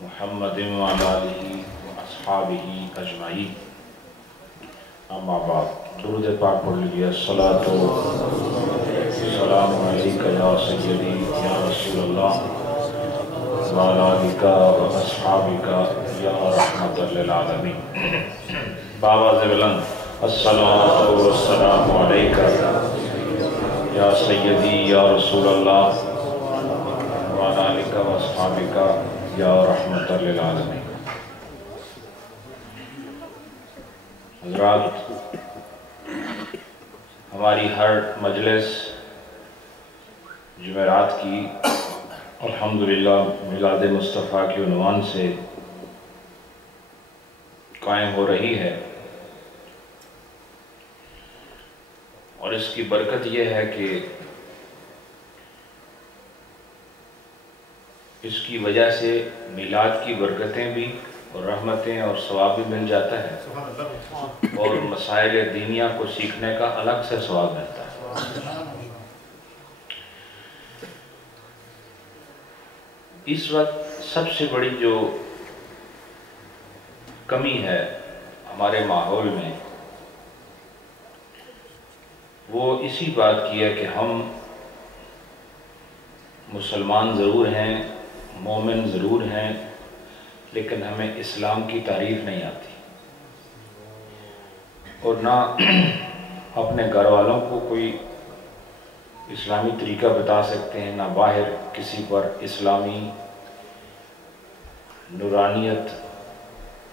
محمد وعلى آلہ واصحابہ اجمعین، اما بعد۔ درود پاک پڑھ لیجیے۔ الصلاۃ والسلام علیک یا سیدی یا رسول اللہ وعلی آلک واصحابک یا رحمۃ للعالمین۔ بآواز بلند الصلاۃ والسلام علیک یا سیدی یا رسول اللہ وعلی آلک واصحابک یا رحمۃ للعالمین۔ حضرات، ہماری ہر مجلس جمعرات کی الحمدللہ میلاد مصطفیٰ کے عنوان سے قائم ہو رہی ہے، اور اس کی برکت یہ ہے کہ اس کی وجہ سے میلاد کی برکتیں بھی اور رحمتیں اور ثواب بھی مل جاتا ہے، اور مسائل دینیہ کو سیکھنے کا الگ سے ثواب ملتا ہے۔ اس وقت سب سے بڑی جو کمی ہے ہمارے ماحول میں، وہ اسی بات کی ہے کہ ہم مسلمان ضرور ہیں، مومن ضرور ہیں، لیکن ہمیں اسلام کی تعریف نہیں آتی، اور نہ اپنے گھر والوں کو کوئی اسلامی طریقہ بتا سکتے ہیں، نہ باہر کسی پر اسلامی نورانیت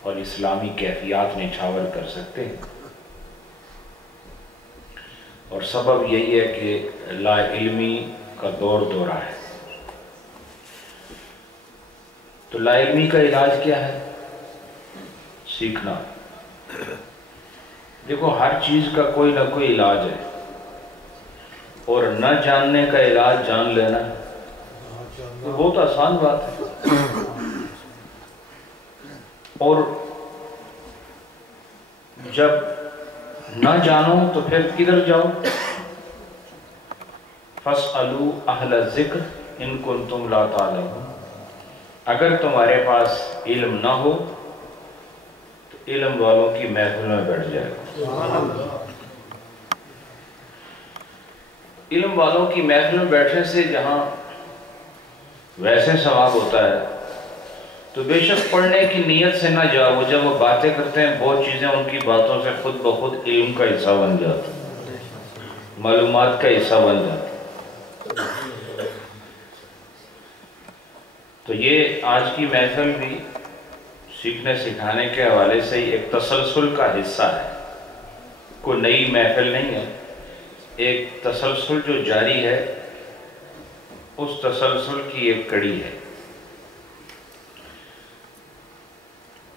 اور اسلامی کیفیات نچھاور کر سکتے ہیں۔ اور سبب یہی ہے کہ لا علمی کا دورہ ہے۔ تو لا علمی کا علاج کیا ہے؟ سیکھنا۔ دیکھو، ہر چیز کا کوئی نہ کوئی علاج ہے، اور نہ جاننے کا علاج جان لینا یہ بہت آسان بات ہے۔ اور جب نہ جانو تو پھر کدھر جاؤ؟ فَاسْأَلُوا أَهْلَ الذِّكْرِ إِن كُنتُمْ لَا تَعْلَمُونَ۔ اگر تمہارے پاس علم نہ ہو تو علم والوں کی محفل میں بیٹھ جائے گا۔ علم والوں کی محفل میں بیٹھنے سے جہاں ویسے ثواب ہوتا ہے، تو بے شک پڑھنے کی نیت سے نہ جاؤ، جب وہ باتیں کرتے ہیں بہت چیزیں ان کی باتوں سے خود بخود علم کا حصہ بن جاتا، معلومات کا حصہ بن جاتا۔ تو یہ آج کی محفل بھی سیکھنے سکھانے کے حوالے سے ہی ایک تسلسل کا حصہ ہے، کوئی نئی محفل نہیں ہے، ایک تسلسل جو جاری ہے، اس تسلسل کی ایک کڑی ہے۔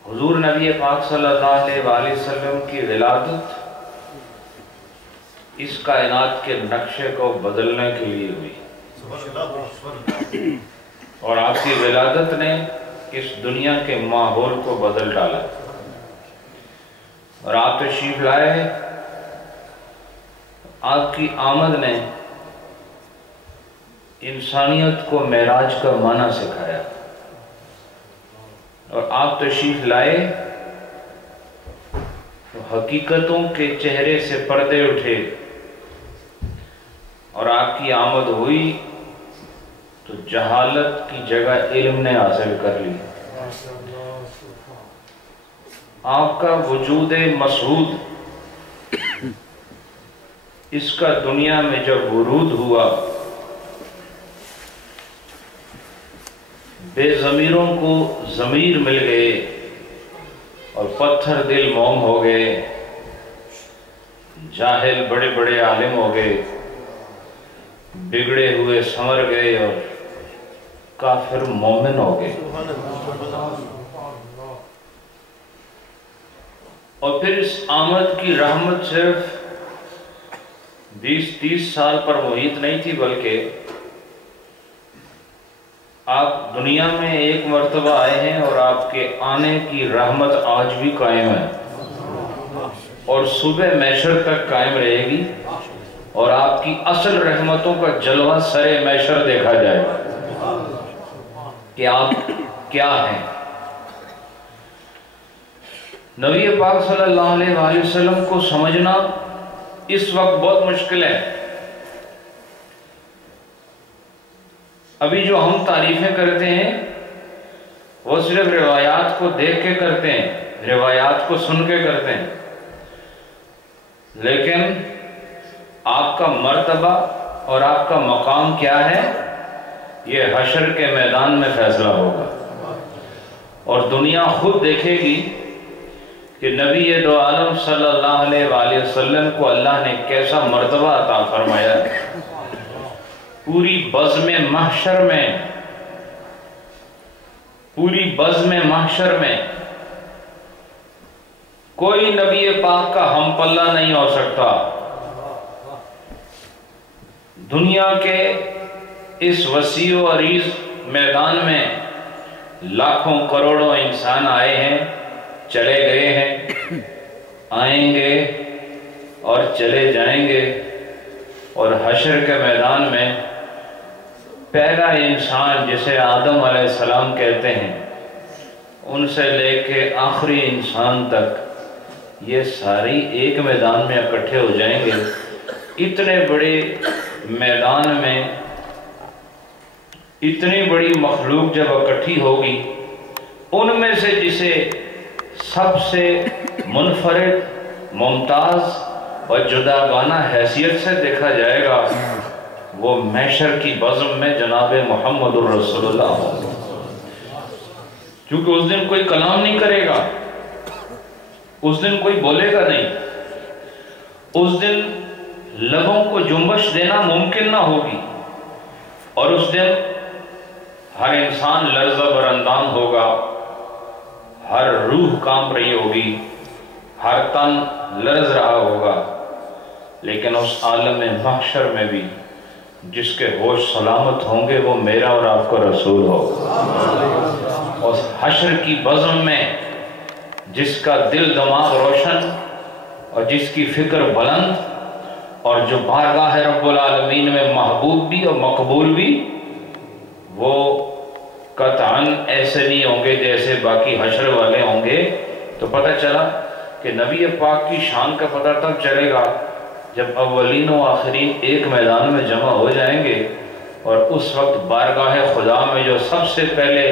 حضور نبی پاک صلی اللہ علیہ وآلہ وسلم کی ولادت اس کائنات کے نقشے کو بدلنے کے لیے ہوئی، اور آپ کی ولادت نے اس دنیا کے ماحول کو بدل ڈالا، اور آپ تشریف لائے، آپ کی آمد نے انسانیت کو معراج کا معنی سکھایا، اور آپ تشریف لائے تو حقیقتوں کے چہرے سے پردے اٹھے، اور آپ کی آمد ہوئی تو جہالت کی جگہ علم نے حاصل کر لی۔ آپ کا وجود مسعود اس کا دنیا میں جب ورود ہوا، بے ضمیروں کو ضمیر مل گئے، اور پتھر دل موم ہو گئے، جاہل بڑے بڑے عالم ہو گئے، بگڑے ہوئے سنور گئے، اور کافر مومن ہو گئے۔ اور پھر اس آمد کی رحمت صرف 20-30 سال پر محیط نہیں تھی، بلکہ آپ دنیا میں ایک مرتبہ آئے ہیں، اور آپ کے آنے کی رحمت آج بھی قائم ہے، اور صبح محشر تک قائم رہے گی، اور آپ کی اصل رحمتوں کا جلوہ سرے محشر دیکھا جائے گا کہ آپ کیا ہیں۔ نبی پاک صلی اللہ علیہ وآلہ وسلم کو سمجھنا اس وقت بہت مشکل ہے۔ ابھی جو ہم تعریفیں کرتے ہیں وہ صرف روایات کو دیکھ کے کرتے ہیں، روایات کو سن کے کرتے ہیں، لیکن آپ کا مرتبہ اور آپ کا مقام کیا ہے یہ حشر کے میدان میں فیصلہ ہوگا، اور دنیا خود دیکھے گی کہ نبی دو عالم صلی اللہ علیہ وآلہ وسلم کو اللہ نے کیسا مرتبہ عطا فرمایا ہے۔ پوری بزم محشر میں کوئی نبی پاک کا ہم پلہ نہیں ہو سکتا۔ دنیا کے اس وسیع و عریض میدان میں لاکھوں کروڑوں انسان آئے ہیں، چلے گئے ہیں، آئیں گے اور چلے جائیں گے، اور حشر کے میدان میں پہلا انسان جسے آدم علیہ السلام کہتے ہیں، ان سے لے کے آخری انسان تک یہ ساری ایک میدان میں اکٹھے ہو جائیں گے۔ اتنے بڑے میدان میں اتنی بڑی مخلوق جب اکٹھی ہوگی، ان میں سے جسے سب سے منفرد، ممتاز اور جداگانہ حیثیت سے دیکھا جائے گا، وہ محشر کی بزم میں جناب محمد الرسول اللہ، کیونکہ اس دن کوئی کلام نہیں کرے گا، اس دن کوئی بولے گا نہیں، اس دن لبوں کو جنبش دینا ممکن نہ ہوگی، اور اس دن ہر انسان لرزہ بر اندام ہوگا، ہر روح کانپ رہی ہوگی، ہر تن لرز رہا ہوگا، لیکن اس عالم محشر میں بھی جس کے ہوش سلامت ہوں گے وہ میرا اور آپ کا رسول ہوگا۔ اور حشر کی بزم میں جس کا دل دماغ روشن اور جس کی فکر بلند، اور جو بارگاہ رب العالمین میں محبوب بھی اور مقبول بھی، وہ قطعاً ایسے نہیں ہوں گے جیسے باقی حشر والے ہوں گے۔ تو پتہ چلا کہ نبی پاک کی شان کا پتہ تب چلے گا جب اولین و آخرین ایک میدان میں جمع ہو جائیں گے، اور اس وقت بارگاہ خدا میں جو سب سے پہلے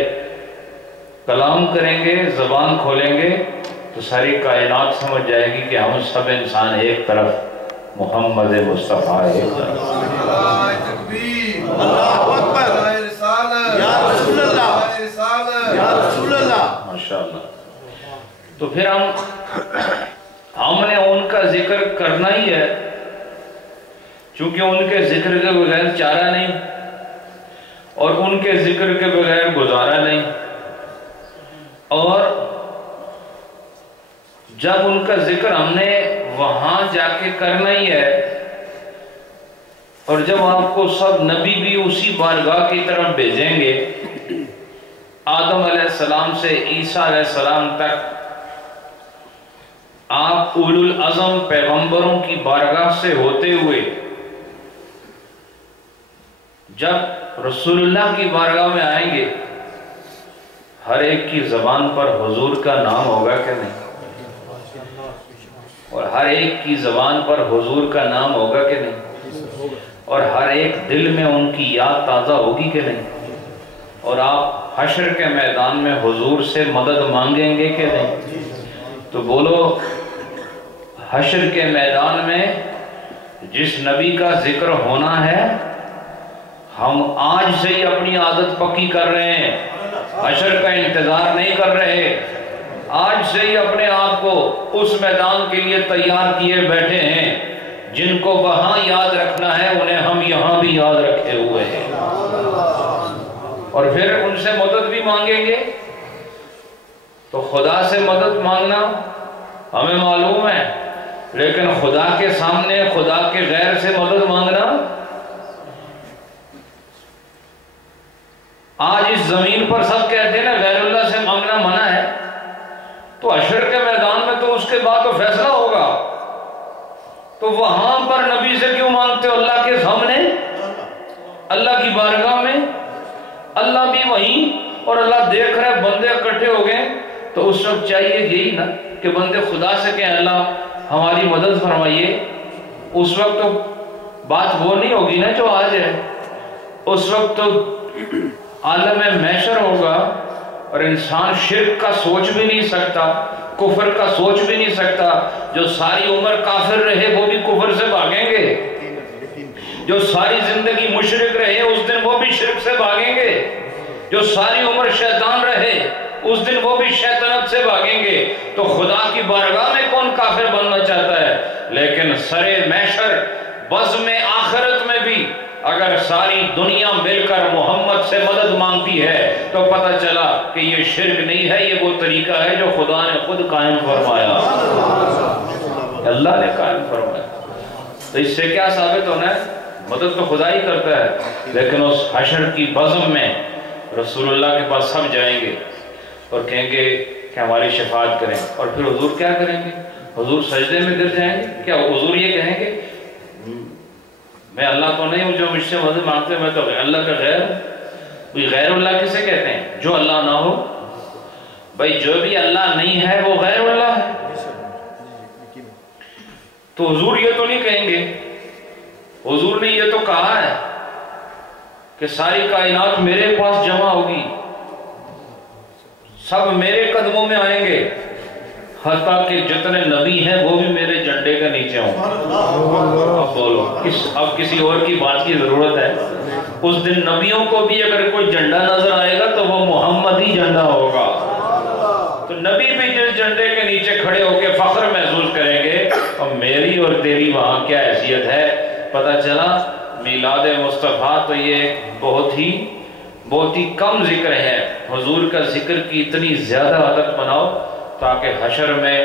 کلام کریں گے، زبان کھولیں گے، تو ساری کائنات سمجھ جائے گی کہ ہم سب انسان ایک طرف، محمد مصطفیٰ ایک طرف۔ ماشاءاللہ۔ تو پھر ہم نے ان کا ذکر کرنا ہی ہے، چونکہ ان کے ذکر کے بغیر چارہ نہیں، اور ان کے ذکر کے بغیر گزارا نہیں، اور جب ان کا ذکر ہم نے وہاں جا کے کرنا ہی ہے، اور جب آپ کو سب نبی بھی اسی بارگاہ کی طرف بھیجیں گے، آدم علیہ السلام سے عیسیٰ علیہ السلام تک آپ اولو العزم پیغمبروں کی بارگاہ سے ہوتے ہوئے جب رسول اللہ کی بارگاہ میں آئیں گے، ہر ایک کی زبان پر حضور کا نام ہوگا کہ نہیں؟ اور ہر ایک کی زبان پر حضور کا نام ہوگا کہ نہیں؟ اور ہر ایک دل میں ان کی یاد تازہ ہوگی کہ نہیں؟ اور آپ حشر کے میدان میں حضور سے مدد مانگیں گے کہ نہیں؟ تو بولو، حشر کے میدان میں جس نبی کا ذکر ہونا ہے، ہم آج سے ہی اپنی عادت پکی کر رہے ہیں، حشر کا انتظار نہیں کر رہے، آج سے ہی اپنے آپ کو اس میدان کے لیے تیار کیے بیٹھے ہیں۔ جن کو وہاں یاد رکھنا ہے انہیں ہم یہاں بھی یاد رکھے ہوئے ہیں، اور پھر ان سے مدد بھی مانگیں گے۔ تو خدا سے مدد مانگنا ہمیں معلوم ہے، لیکن خدا کے سامنے خدا کے غیر سے مدد مانگنا، آج اس زمین پر سب کہتے ہیں نا غیر اللہ سے مانگنا منع ہے، تو حشر کے میدان میں تو اس کے بعد تو فیصلہ ہوگا، تو وہاں پر نبی سے کیوں مانگتے ہو؟ اللہ کے سامنے، اللہ کی بارگاہ میں، اللہ بھی وہیں اور اللہ دیکھ رہے بندے اکٹھے ہو گئے، تو اس وقت چاہیے یہی نا کہ بندے خدا سے کہیں اللہ ہماری مدد فرمائیے۔ اس وقت تو بات وہ نہیں ہوگی نا جو آج ہے، اس وقت تو عالم محشر ہوگا اور انسان شرک کا سوچ بھی نہیں سکتا، کفر کا سوچ بھی نہیں سکتا۔ جو ساری عمر کافر رہے وہ بھی کفر سے بھاگیں گے، جو ساری زندگی مشرک رہے اس دن وہ بھی شرک سے بھاگیں گے، جو ساری عمر شیطان رہے اس دن وہ بھی شیطنت سے بھاگیں گے۔ تو خدا کی بارگاہ میں کون کافر بننا چاہتا ہے؟ لیکن سرے محشر بزم آخرت میں بھی اگر ساری دنیا مل کر محمد سے مدد مانگتی ہے تو پتہ چلا کہ یہ شرک نہیں ہے، یہ وہ طریقہ ہے جو خدا نے خود قائم فرمایا، اللہ نے قائم فرمایا۔ تو اس سے کیا ثابت ہونا ہے؟ مدد تو خدا ہی کرتا ہے، لیکن اس حشر کی بزم میں رسول اللہ کے پاس سب جائیں گے اور کہیں گے کہ ہماری شفاعت کریں، اور پھر حضور کیا کریں گے؟ حضور سجدے میں گر جائیں گے۔ کیا حضور یہ کہیں گے میں اللہ تو نہیں ہوں جو مجھ سے مدد مانگتے ہیں، میں تو اللہ کا غیر ہوں؟ کوئی غیر اللہ کسے کہتے ہیں؟ جو اللہ نہ ہو۔ بھائی جو بھی اللہ نہیں ہے وہ غیر اللہ ہے۔ تو حضور یہ تو نہیں کہیں گے، حضور نے یہ تو کہا ہے کہ ساری کائنات میرے پاس جمع ہوگی، سب میرے قدموں میں آئیں گے، حتیٰ کہ جتنے نبی ہیں وہ بھی میرے جھنڈے کے نیچے ہوں۔ اب بولو اب کسی اور کی بات کی ضرورت ہے؟ اس دن نبیوں کو بھی اگر کوئی جھنڈا نظر آئے گا تو وہ محمدی جھنڈا ہوگا۔ تو نبی بھی جس جھنڈے کے نیچے کھڑے ہو کے فخر محسوس کریں گے، اور میری اور تیری وہاں کیا حیثیت ہے۔ پتہ چلا میلاد مصطفیٰ تو یہ بہت ہی کم ذکر ہے، حضور کا ذکر کی اتنی زیادہ عادت بناؤ تاکہ حشر میں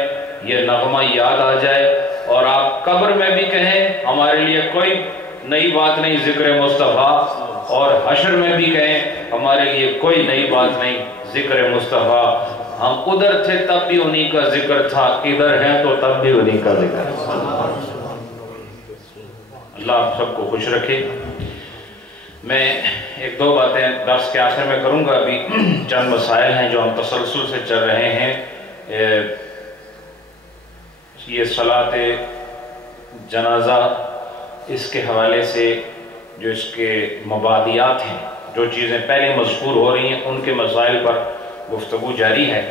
یہ نغمہ یاد آ جائے، اور آپ قبر میں بھی کہیں ہمارے لیے کوئی نئی بات نہیں ذکر مصطفیٰ، اور حشر میں بھی کہیں ہمارے لیے کوئی نئی بات نہیں ذکر مصطفیٰ۔ ہم ادھر تھے تب بھی انہی کا ذکر تھا، ادھر ہیں تو تب بھی انہی کا ذکر ہے۔ اللہ آپ سب کو خوش رکھے۔ میں ایک دو باتیں درس کے آخر میں کروں گا، ابھی چند مسائل ہیں جو ہم تسلسل سے چل رہے ہیں۔ یہ صلاۃ جنازہ، اس کے حوالے سے جو اس کے مبادیات ہیں، جو چیزیں پہلے مذکور ہو رہی ہیں ان کے مسائل پر گفتگو جاری ہے،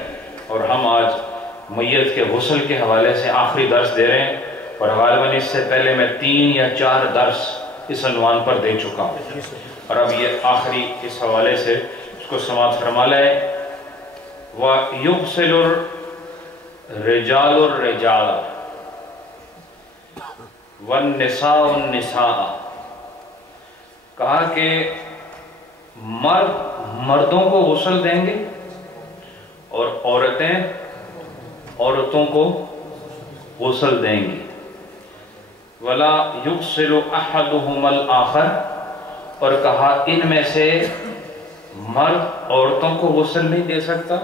اور ہم آج میت کے غسل کے حوالے سے آخری درس دے رہے ہیں، اور غالباً اس سے پہلے میں 3 یا 4 درس اس عنوان پر دے چکا ہوں، اور اب یہ آخری اس حوالے سے اس کو سماعت فرما لیں۔ وَيُغْسِلُ الرِّجَالُ الرِّجَالَ وَالنِّسَاءُ النِّسَاءَ، کہا کہ مرد مردوں کو غسل دیں گے اور عورتیں عورتوں کو غسل دیں گی۔ وَلَا يُغْسِلُ أَحَدُهُمَ الْآخَرَ، اور کہا ان میں سے مرد عورتوں کو غسل نہیں دے سکتا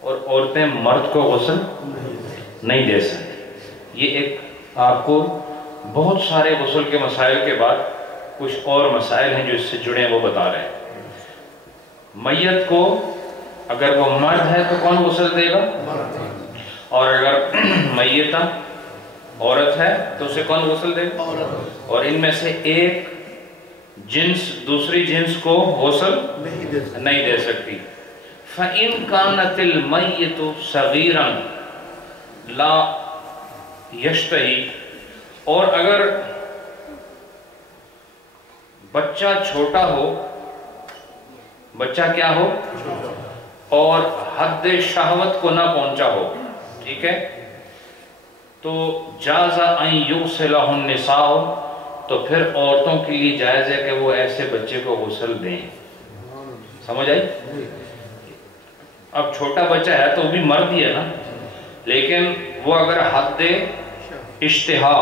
اور عورتیں مرد کو غسل نہیں دے سکتی۔ یہ ایک آپ کو بہت سارے غسل کے مسائل کے بعد کچھ اور مسائل ہیں جو اس سے جڑے ہیں وہ بتا رہے ہیں۔ میت کو اگر وہ مرد ہے تو کون غسل دے گا؟ اور اگر میتہ عورت ہے تو اسے کون غسل دے گا؟ اور ان میں سے ایک جنس دوسری جنس کو غسل نہیں دے سکتی۔ فَإِن كَانَتِ الْمَيِّتُ صَغِيرًا لَا يَشْتَهِي، اور اگر بچہ چھوٹا ہو، بچہ کیا ہو اور حد شہوت کو نہ پہنچا ہو، ٹھیک ہے، تو جَازَ أَن يُغْسِلَهُ النِّسَاءُ، تو پھر عورتوں کے لیے جائز ہے کہ وہ ایسے بچے کو غسل دیں۔ سمجھ آئی؟ اب چھوٹا بچہ ہے تو وہ بھی مرد ہی ہے نا، لیکن وہ اگر حد اشتہا،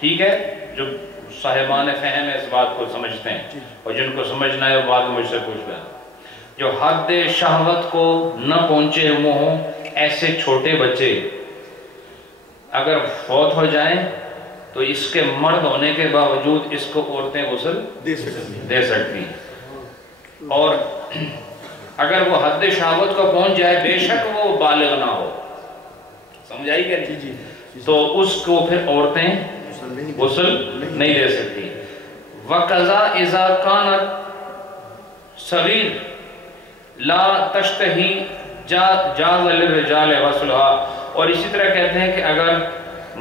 ٹھیک ہے، جو صاحبان فہم اس بات کو سمجھتے ہیں اور جن کو سمجھنا ہے وہ بعد میں مجھ سے پوچھ لیں، جو حد شہوت کو نہ پہنچے ہوئے ہوں ایسے چھوٹے بچے اگر فوت ہو جائیں تو اس کے مرد ہونے کے باوجود اس کو عورتیں غسل دے سکتی ہیں۔ اور اگر وہ حد شہوت کو پہنچ جائے بے شک وہ بالغ نہ ہو، سمجھائی کہ نہیں؟ تو اس کو پھر عورتیں غسل نہیں دے سکتی۔ وَقَضَا إِذَا كَانَتْ صَغِيرٌ لَا تَشْتَهِي جَازَ لِلرِّجَالِ غَسْلُهَا، اور اسی طرح کہتے ہیں کہ اگر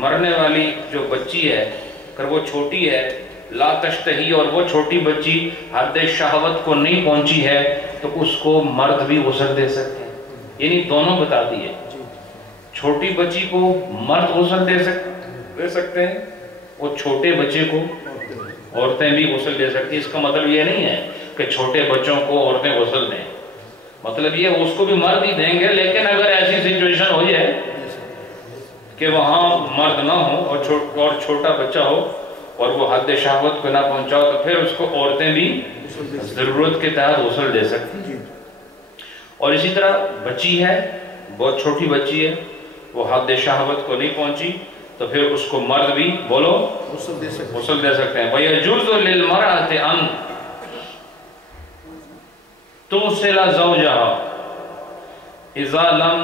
مرنے والی جو بچی ہے اگر وہ چھوٹی ہے، لا تشتہی، اور وہ چھوٹی بچی حد شہوت کو نہیں پہنچی ہے، تو اس کو مرد بھی غسل دے سکتے ہیں، یعنی دونوں بتا دیے، چھوٹی بچی کو مرد غسل دے سکتے ہیں اور چھوٹے بچے کو عورتیں بھی غسل دے سکتی ہیں۔ اس کا مطلب یہ نہیں ہے کہ چھوٹے بچوں کو عورتیں غسل دیں، مطلب یہ اس کو بھی مرد ہی دیں گے، لیکن اگر ایسی سچویشن ہو جائے کہ وہاں مرد نہ ہو اور چھوٹا بچہ ہو اور وہ حد شہوت کو نہ پہنچاؤ، تو پھر اس کو عورتیں بھی ضرورت کے تحت غسل دے سکتی ہیں۔ اور اسی طرح بچی ہے، بہت چھوٹی بچی ہے، وہ حد شہوت کو نہیں پہنچی، تو پھر اس کو مرد بھی بولو غسل دے سکتے ہیں۔ وَيَجُوزُ لِلْمَرْأَةِ أَن تُغْسِلَ زَوْجَهَا إِذَا لَمْ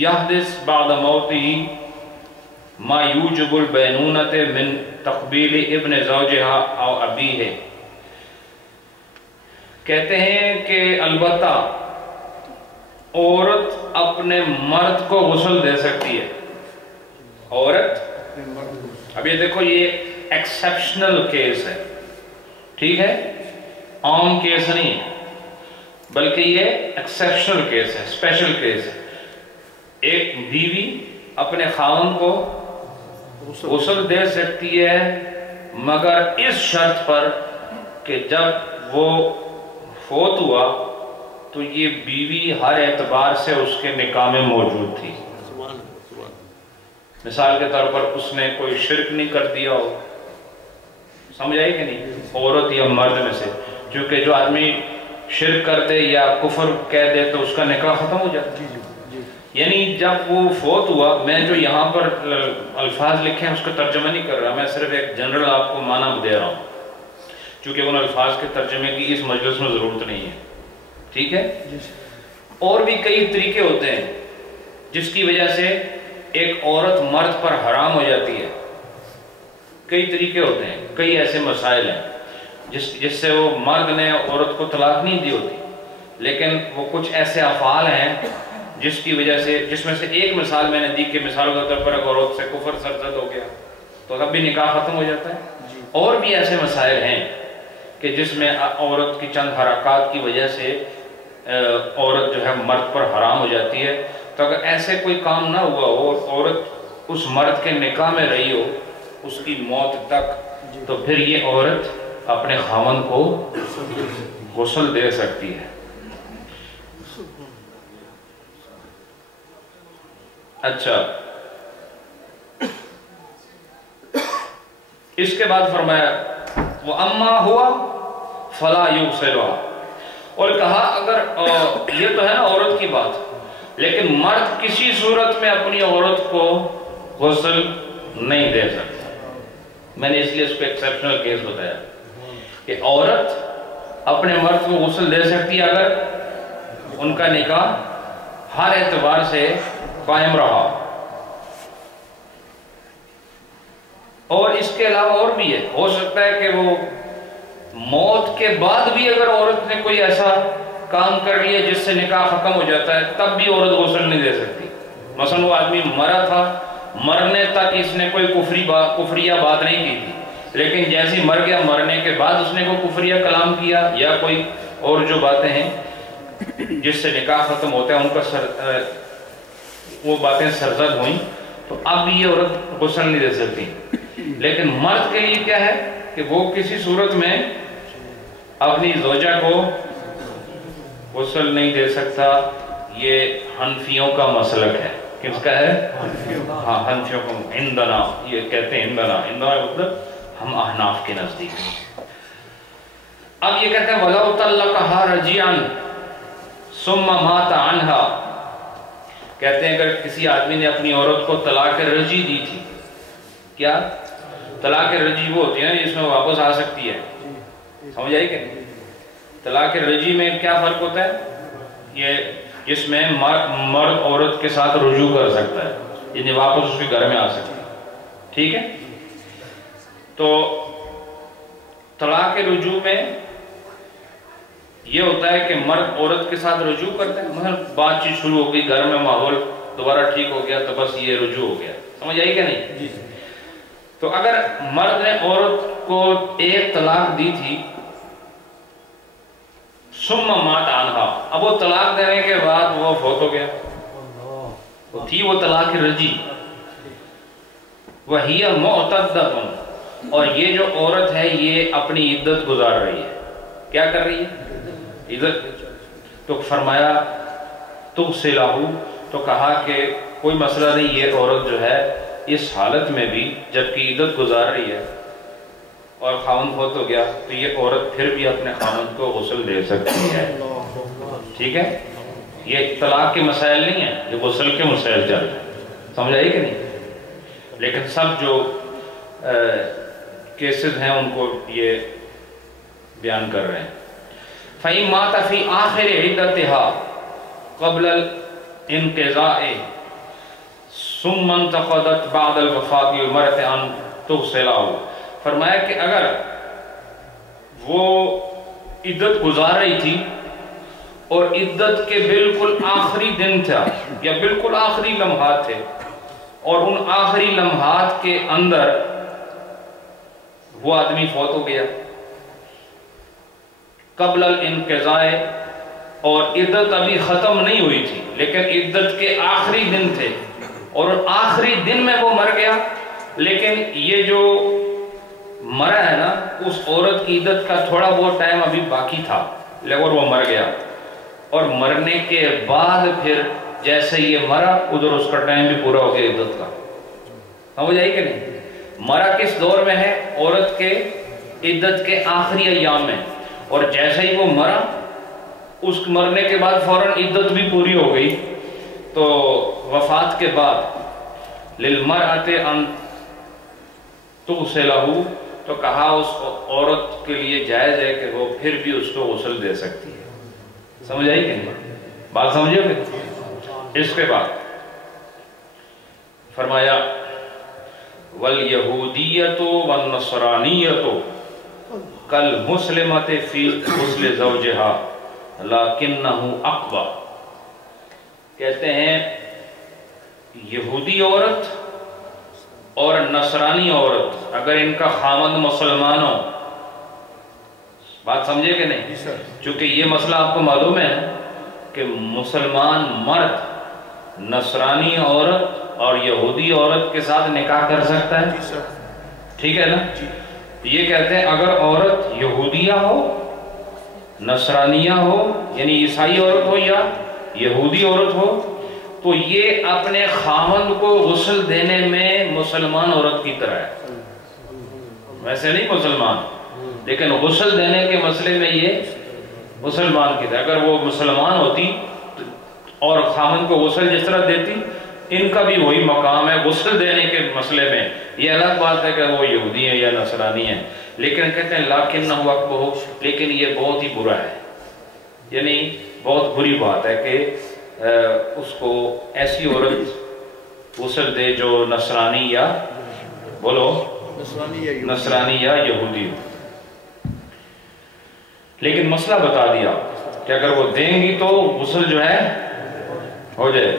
يَحْدِثْ بَعْدَ مَوْتِهِ مَا يُوجِبُ الْبَيْنُونَةَ مِنْ تَقْبِيلِ ابْنِ زَوْجِهَا أَوْ أَبِيهِ، کہتے ہیں کہ البتہ عورت اپنے مرد کو غسل دے سکتی ہے۔ عورت، اب یہ دیکھو یہ ایکسیپشنل کیس ہے، ٹھیک ہے، عام کیس نہیں ہے، بلکہ یہ ایکسیپشنل کیس ہے، اسپیشل کیس ہے۔ ایک بیوی اپنے خاوند کو غسل دے سکتی ہے، مگر اس شرط پر کہ جب وہ فوت ہوا تو یہ بیوی ہر اعتبار سے اس کے نکاح میں موجود تھی۔ مثال کے طور پر اس نے کوئی شرک نہیں کر دیا ہو، سمجھ آئی کہ نہیں، عورت یا مرد میں سے، کیونکہ جو آدمی شرک کر دے یا کفر کہہ دے تو اس کا نکاح ختم ہو جاتا ہے۔ یعنی جب وہ فوت ہوا، میں جو یہاں پر الفاظ لکھے ہیں اس کا ترجمہ نہیں کر رہا، میں صرف ایک جنرل آپ کو معنی دے رہا ہوں، چونکہ ان الفاظ کے ترجمے کی اس مجلس میں ضرورت نہیں ہے، ٹھیک ہے۔ اور بھی کئی طریقے ہوتے ہیں جس کی وجہ سے ایک عورت مرد پر حرام ہو جاتی ہے، کئی طریقے ہوتے ہیں، کئی ایسے مسائل ہیں جس سے وہ مرد نے عورت کو طلاق نہیں دی ہوتی، لیکن وہ کچھ ایسے افعال ہیں جس کی وجہ سے، جس میں سے ایک مثال میں نے دی کہ مثال کے طور پر اگر عورت سے کفر سرزد ہو گیا تو تب بھی نکاح ختم ہو جاتا ہے۔ اور بھی ایسے مسائل ہیں کہ جس میں عورت کی چند حرکات کی وجہ سے عورت جو ہے مرد پر حرام ہو جاتی ہے، تو اگر ایسے کوئی کام نہ ہوا ہو اور عورت اس مرد کے نکاح میں رہی ہو اس کی موت تک، تو پھر یہ عورت اپنے خاوند کو غسل دے سکتی ہے۔ اچھا، اس کے بعد فرمایا وَأَمَّا هُوَ فَلَا يُغْسِلُهَا، اور کہا اگر یہ تو ہے نا عورت کی بات، لیکن مرد کسی صورت میں اپنی عورت کو غسل نہیں دے سکتا۔ میں نے اس لیے اس کو ایکسیپشنل کیس بتایا کہ عورت اپنے مرد کو غسل دے سکتی ہے اگر ان کا نکاح ہر اعتبار سے قائم رہا، اور اس کے علاوہ اور بھی ہے، ہو سکتا ہے کہ وہ موت کے بعد بھی اگر عورت نے کوئی ایسا کام کر لیا جس سے نکاح ختم ہو جاتا ہے تب بھی عورت غسل نہیں دے سکتی۔ مثلا وہ آدمی مرا تھا، مرنے تک اس نے کوئی کفریہ بات نہیں کی تھی، لیکن جیسے مر گیا مرنے کے بعد اس نے کوئی کفریہ کلام کیا یا کوئی اور جو باتیں ہیں جس سے نکاح ختم ہوتا ہے ان کا وہ باتیں سرزد ہوئیں، تو اب بھی یہ عورت غسل نہیں دے سکتی۔ لیکن مرد کے لیے کیا ہے کہ وہ کسی صورت میں اپنی زوجہ کو غسل نہیں دے سکتا۔ یہ حنفیوں کا مسلک ہے۔ کس کا ہے؟ ہاں، حنفیوں کو، عندنا یہ کہتے ہیں، عندنا مطلب ہم احناف کے نزدیک۔ اب یہ کہتے ہیں وَلَوْ طَلَّقَهَا رَجِعًا ثُمَّ مَاتَ عَنْهَا، کہتے ہیں اگر کسی آدمی نے اپنی عورت کو طلاق رجعی دی تھی، کیا طلاق رجعی وہ ہوتی ہے نا جس میں واپس آ سکتی ہے، سمجھ آئی کہ طلاق رجعی میں کیا فرق ہوتا ہے؟ یہ اس میں مرد عورت کے ساتھ رجوع کر سکتا ہے، یعنی واپس اس کے گھر میں آ سکتا ہے، ٹھیک ہے؟ تو طلاق رجوع میں یہ ہوتا ہے کہ مرد عورت کے ساتھ رجوع کرتا ہے، مثلا بات چیت شروع ہو گئی، گھر میں ماحول دوبارہ ٹھیک ہو گیا، تو بس یہ رجوع ہو گیا، سمجھ آئی کہ نہیں؟ جی۔ تو اگر مرد نے عورت کو ایک طلاق دی تھی، ثم مات عنہا، اب وہ طلاق دینے کے بعد وہ فوت ہو گیا، وہ تھی وہ طلاق رجعی، وَهِيَ مُعْتَدَّةٌ، اور یہ جو عورت ہے یہ اپنی عدت گزار رہی ہے، کیا کر رہی ہے؟ عدت۔ تو فرمایا تغسلہ، تو کہا کہ کوئی مسئلہ نہیں، یہ عورت جو ہے اس حالت میں بھی جبکہ عدت گزار رہی ہے اور خاوند فوت ہو گیا، تو یہ عورت پھر بھی اپنے خاوند کو غسل دے سکتی ہے، ٹھیک ہے؟ یہ طلاق کے مسائل نہیں ہیں، یہ غسل کے مسائل چل رہے ہیں، سمجھ آئی کہ نہیں؟ لیکن سب جو کیسز ہیں ان کو یہ بیان کر رہے ہیں۔ فَإِن مَاتَ فِي آخِرِ عِدَّتِهَا قَبْلَ الْانْقِضَاءِ ثُمَّ انْتَقَضَتْ بَعْدَ الْوَفَاةِ وَمَرَتْ أَنْ تُغْسَلَهُ، فرمایا کہ اگر وہ عدت گزار رہی تھی اور عدت کے بالکل آخری دن تھا یا بالکل آخری لمحات تھے، اور ان آخری لمحات کے اندر وہ آدمی فوت ہو گیا قبل الانقضاء، اور عدت ابھی ختم نہیں ہوئی تھی لیکن عدت کے آخری دن تھے، اور آخری دن میں وہ مر گیا، لیکن یہ جو مرا ہے نا اس عورت کی عدت کا تھوڑا بہت ٹائم ابھی باقی تھا لیکن وہ مر گیا، اور مرنے کے بعد پھر جیسے یہ مرا ادھر اس کا ٹائم بھی پورا ہو گیا عدت کا، سمجھ آئی کہ نہیں؟ مرا کس دور میں ہے؟ عورت کے عدت کے آخری ایام میں، اور جیسے ہی وہ مرا اس مرنے کے بعد فوراً عدت بھی پوری ہو گئی، تو وفات کے بعد للمرأة ان تغسلہ، تو کہا اس عورت کے لیے جائز ہے کہ وہ پھر بھی اس کو غسل دے سکتی ہے، سمجھ آئی کہ نہیں؟ بات سمجھے گے؟ اس کے بعد فرمایا وَالْيَهُودِيَّةُ وَالنَّصْرَانِيَّةُ كَالْمُسْلِمَةِ فِي غُسْلِ زَوْجِهَا لَكِنَّهُ أَقْوَى، کہتے ہیں یہودی عورت اور نصرانی عورت اگر ان کا خامند مسلمان ہو، بات سمجھے کہ نہیں؟ چونکہ یہ مسئلہ آپ کو معلوم ہے کہ مسلمان مرد نصرانی عورت اور یہودی عورت کے ساتھ نکاح کر سکتا ہے، ٹھیک ہے نا؟ یہ کہتے ہیں اگر عورت یہودیہ ہو، نصرانیہ ہو یعنی عیسائی عورت ہو یا یہودی عورت ہو، تو یہ اپنے خامند کو غسل دینے میں مسلمان عورت کی طرح ہے، ویسے نہیں مسلمان لیکن غسل دینے کے مسئلے میں یہ مسلمان کی طرح، اگر وہ مسلمان ہوتی اور خامند کو غسل جس طرح دیتی، ان کا بھی وہی مقام ہے غسل دینے کے مسئلے میں، یہ الگ بات ہے کہ وہ یہودی ہیں یا نصرانی ہیں، لیکن کہتے ہیں لَكِنَّهُ أَقْبَحُ، لیکن یہ بہت ہی برا ہے، یعنی بہت بری بات ہے کہ اس کو ایسی عورت غسل دے جو نصرانی یا بولو نصرانی یا یہودی ہو، لیکن مسئلہ بتا دیا کہ اگر وہ دیں گی تو غسل جو ہے ہو جائے۔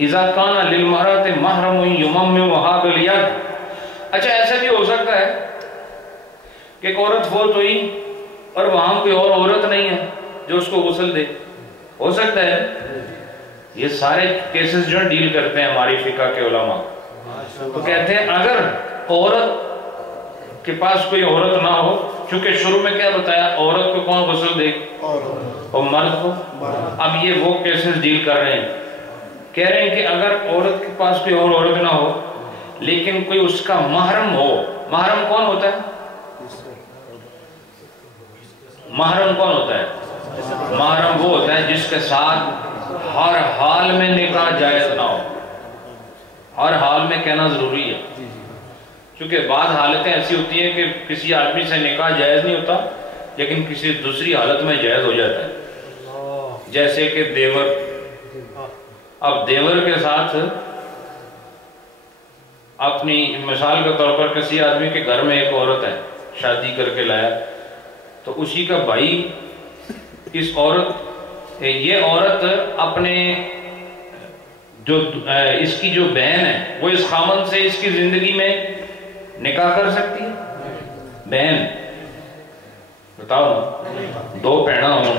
اذا کان للمرأة محرم یمممها بالید، اچھا ایسا بھی ہو سکتا ہے کہ ایک عورت فوت ہوئی اور وہاں کوئی اور عورت نہیں ہے جو اس کو غسل دے، ہو سکتا ہے؟ یہ سارے کیسز جو ڈیل کرتے ہیں ہماری فقہ کے علماء، تو کہتے ہیں اگر عورت کے پاس کوئی عورت نہ ہو، چونکہ شروع میں کیا بتایا عورت کو کون غسل دے اور مرد کو، اب یہ وہ کیسز ڈیل کر رہے ہیں، کہہ رہے ہیں کہ اگر عورت کے پاس کوئی اور عورت نہ ہو لیکن کوئی اس کا محرم ہو، محرم کون ہوتا ہے؟ محرم کون ہوتا ہے؟ محرم وہ ہوتا ہے جس کے ساتھ ہر حال میں نکاح جائز نہ ہو، ہر حال میں کہنا ضروری ہے، کیونکہ بعض حالتیں ایسی ہوتی ہیں کہ کسی آدمی سے نکاح جائز نہیں ہوتا لیکن کسی دوسری حالت میں جائز ہو جاتا ہے. جیسے کہ دیور. اب دیور کے ساتھ اپنی مثال کے طور پر کسی آدمی کے گھر میں ایک عورت ہے, شادی کر کے لایا, تو اسی کا بھائی یہ عورت اپنے اس کی جو بہن ہے وہ اس خامن سے اس کی زندگی میں نکاح کر سکتی ہے؟ بہن بتاؤ نا, دو بہنیں ہوں,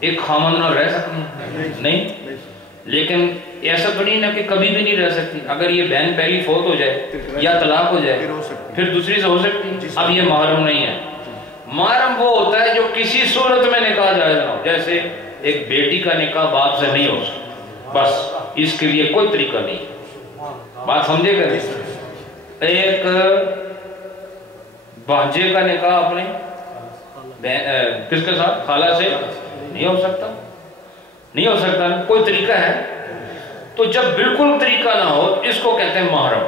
ایک خامن نہ رہ سکتی ہیں؟ نہیں. لیکن ایسا تو نہیں نا کہ کبھی بھی نہیں رہ سکتی. اگر یہ بہن پہلی فوت ہو جائے یا طلاق ہو جائے پھر دوسری سے ہو سکتی ہے. اب یہ محرم نہیں ہے. محرم وہ ہوتا ہے جو کسی صورت میں نکاح جائز نہ ہو. جیسے ایک بیٹی کا نکاح باپ سے نہیں ہو سکتا, بس اس کے لیے کوئی طریقہ نہیں. بات سمجھے گا؟ ایک بھانجے کا نکاح اپنے کس کے ساتھ؟ خالہ سے نہیں ہو سکتا, نہیں ہو سکتا. کوئی طریقہ ہے. تو جب بالکل طریقہ نہ ہو اس کو کہتے ہیں محرم.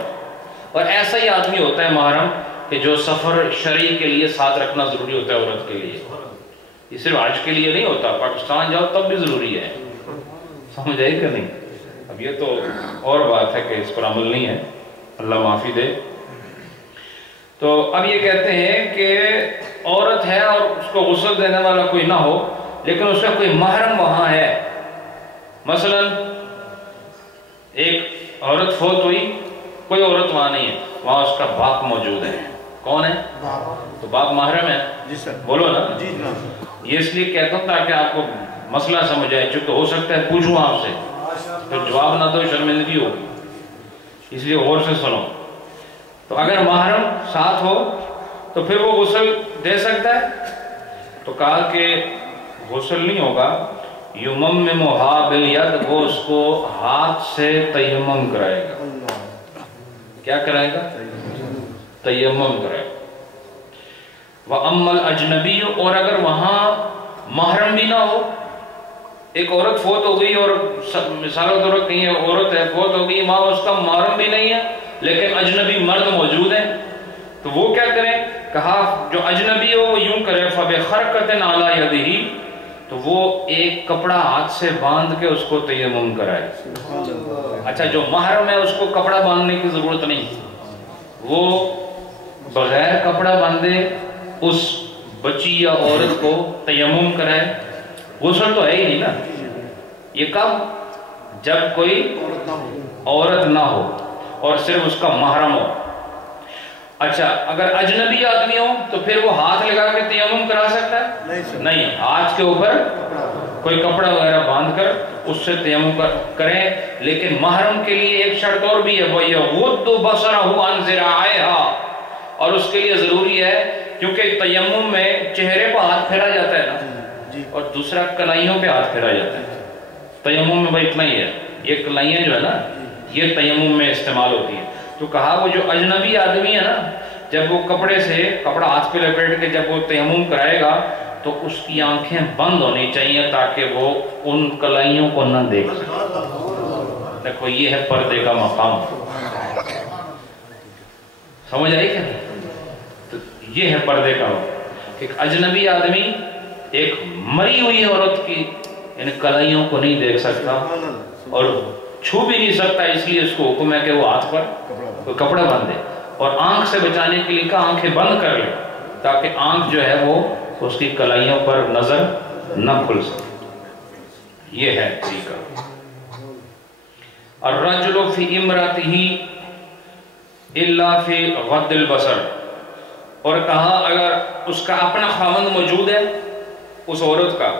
اور ایسا ہی آدمی ہوتا ہے محرم کہ جو سفر شرعی کے لیے ساتھ رکھنا ضروری ہوتا ہے عورت کے لیے. یہ صرف آج کے لیے نہیں ہوتا, پاکستان جاؤ تب بھی ضروری ہے. سمجھ آئی کہ نہیں؟ اب یہ تو اور بات ہے کہ اس پر عمل نہیں ہے, اللہ معافی دے. تو اب یہ کہتے ہیں کہ عورت ہے اور اس کو غسل دینے والا کوئی نہ ہو, لیکن اس کا کوئی محرم وہاں ہے. مثلا ایک عورت فوت ہوئی, کوئی عورت وہاں نہیں ہے, وہاں اس کا باپ موجود ہے. کون ہے؟ تو باپ محرم ہے. جی سر. بولو نا. جی جناب. یہ اس لیے کہتا ہوں تاکہ آپ کو مسئلہ سمجھ آئے, چونکہ ہو سکتا ہے پوچھوں آپ سے تو جواب نہ دو, شرمندگی ہوگی, اس لیے غور سے سنو. تو اگر محرم ساتھ ہو تو پھر وہ غسل دے سکتا ہے. تو کہا کہ غسل نہیں ہوگا, یمممھا بالید, وہ اس کو ہاتھ سے تیمم کرائے گا. کیا کرائے گا؟ تیمم کرائے گا. وَأَمَّا الْأَجْنَبِيُّ, اور اگر وہاں محرم بھی نہ ہو, ایک عورت فوت ہو گئی اور مثال کے طور پر کہیں عورت ہے فوت ہو گئی, وہاں اس کا محرم بھی نہیں ہے لیکن اجنبی مرد موجود ہیں, تو وہ کیا کریں؟ کہا جو اجنبی ہو وہ یوں کرے, فَبِخَرْقَةٍ عَلَى يَدِهِ, تو وہ ایک کپڑا ہاتھ سے باندھ کے اس کو تیمم کرائے. اچھا, جو محرم ہے اس کو کپڑا باندھنے کی ضرورت نہیں, وہ بغیر کپڑا باندھے اس بچی یا عورت کو تیمم کرائے. غسل تو ہے ہی نہیں نا. یہ کب؟ جب کوئی عورت نہ ہو اور صرف اس کا محرم ہو. اچھا, اگر اجنبی آدمی ہو تو پھر وہ ہاتھ لگا کے تیمم کرا سکتا ہے؟ نہیں, ہاتھ کے اوپر کوئی کپڑا وغیرہ باندھ کر اس سے تیمم کریں. لیکن محرم کے لیے ایک شرط اور بھی ہے, وہ یغض بصرہ عن ذراعیہا, اور اس کے لیے ضروری ہے کیونکہ تیمم میں چہرے پہ ہاتھ پھیرا جاتا ہے نا, اور دوسرا کلائیوں پہ ہاتھ پھیرا جاتا ہے. تیمم میں بھائی اتنا ہی ہے, یہ کلائیاں جو ہے نا یہ تیمم میں استعمال ہوتی ہیں. تو کہا وہ جو اجنبی آدمی ہے نا, جب وہ کپڑے سے کپڑا ہاتھ پہ لپیٹ کے جب وہ تیمم کرائے گا تو اس کی آنکھیں بند ہونی چاہیے تاکہ وہ ان کلائیوں کو نہ دیکھ سکے. دیکھو یہ ہے پردے کا مقام. سمجھ آئی کہ نہیں؟ تو یہ ہے پردے کا مقام. ایک اجنبی آدمی ایک مری ہوئی عورت کی یعنی کلائیوں کو نہیں دیکھ سکتا اور چھو بھی نہیں سکتا, اس لیے اس کو حکم ہے کہ وہ ہاتھ پر کوئی کپڑا باندھے, اور آنکھ سے بچانے کے لیے کہا آنکھیں بند کر لے تاکہ آنکھ جو ہے وہ اس کی کلائیوں پر نظر نہ کھل سکے. یہ ہے طریقہ. الرجل فی امرأتہ الا فی غض البصر, اور کہا اگر اس کا اپنا خاوند موجود ہے اس عورت کا,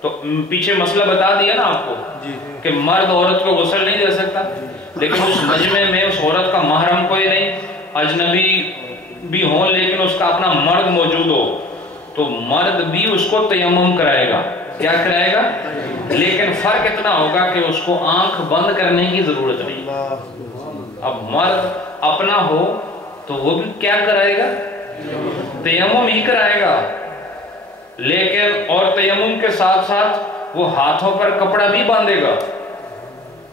تو پیچھے مسئلہ بتا دیا نا آپ کو کہ مرد عورت کو غسل نہیں دے سکتا, لیکن اس مجمع میں اس عورت کا محرم کوئی نہیں, اجنبی بھی ہوں لیکن اس کا اپنا مرد موجود ہو, تو مرد بھی اس کو تیمم کرائے گا. کیا کرائے گا؟ لیکن فرق اتنا ہوگا کہ اس کو آنکھ بند کرنے کی ضرورت نہیں. اب مرد اپنا ہو تو وہ بھی کیا کرائے گا؟ تیمم ہی کرائے گا, لیکن اور تیمم کے ساتھ ساتھ وہ ہاتھوں پر کپڑا بھی باندھے گا,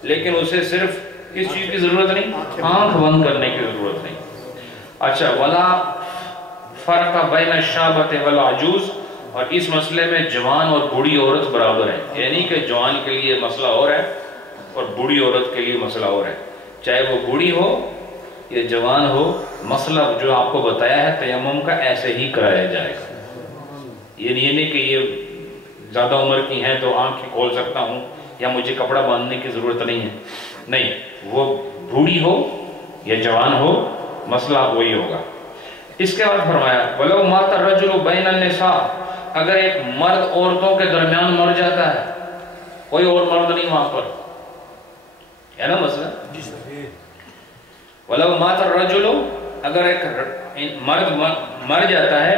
لیکن اسے صرف کس چیز کی ضرورت نہیں؟ آنکھ بند کرنے کی ضرورت نہیں. اچھا, ولا فرق بین الشابۃ والعجوز، اور اس مسئلے میں جوان اور بوڑھی عورت برابر ہیں، یعنی کہ جوان کے لیے مسئلہ اور ہے اور بوڑھی عورت کے لیے مسئلہ اور ہے، چاہے وہ بوڑھی ہو یا جوان ہو، مسئلہ جو آپ کو بتایا ہے تیمم کا ایسے ہی کرایا جائے گا۔ یہ نہیں کہ یہ زیادہ عمر کی ہیں تو آنکھیں کھول سکتا ہوں یا مجھے کپڑا باندھنے کی ضرورت نہیں ہے، نہیں، وہ بوڑھی ہو یا جوان ہو مسئلہ وہی ہوگا۔ اس کے بعد فرمایا وَلَوْ مَاتَ الرَّجُلُ بَيْنَ النِّسَاءِ، اگر ایک مرد عورتوں کے درمیان مر جاتا ہے، کوئی اور مرد نہیں وہاں پر ہے نا مسئلہ، وَلَوْ مَاتَ الرَّجُلُ، اگر ایک مرد مر جاتا ہے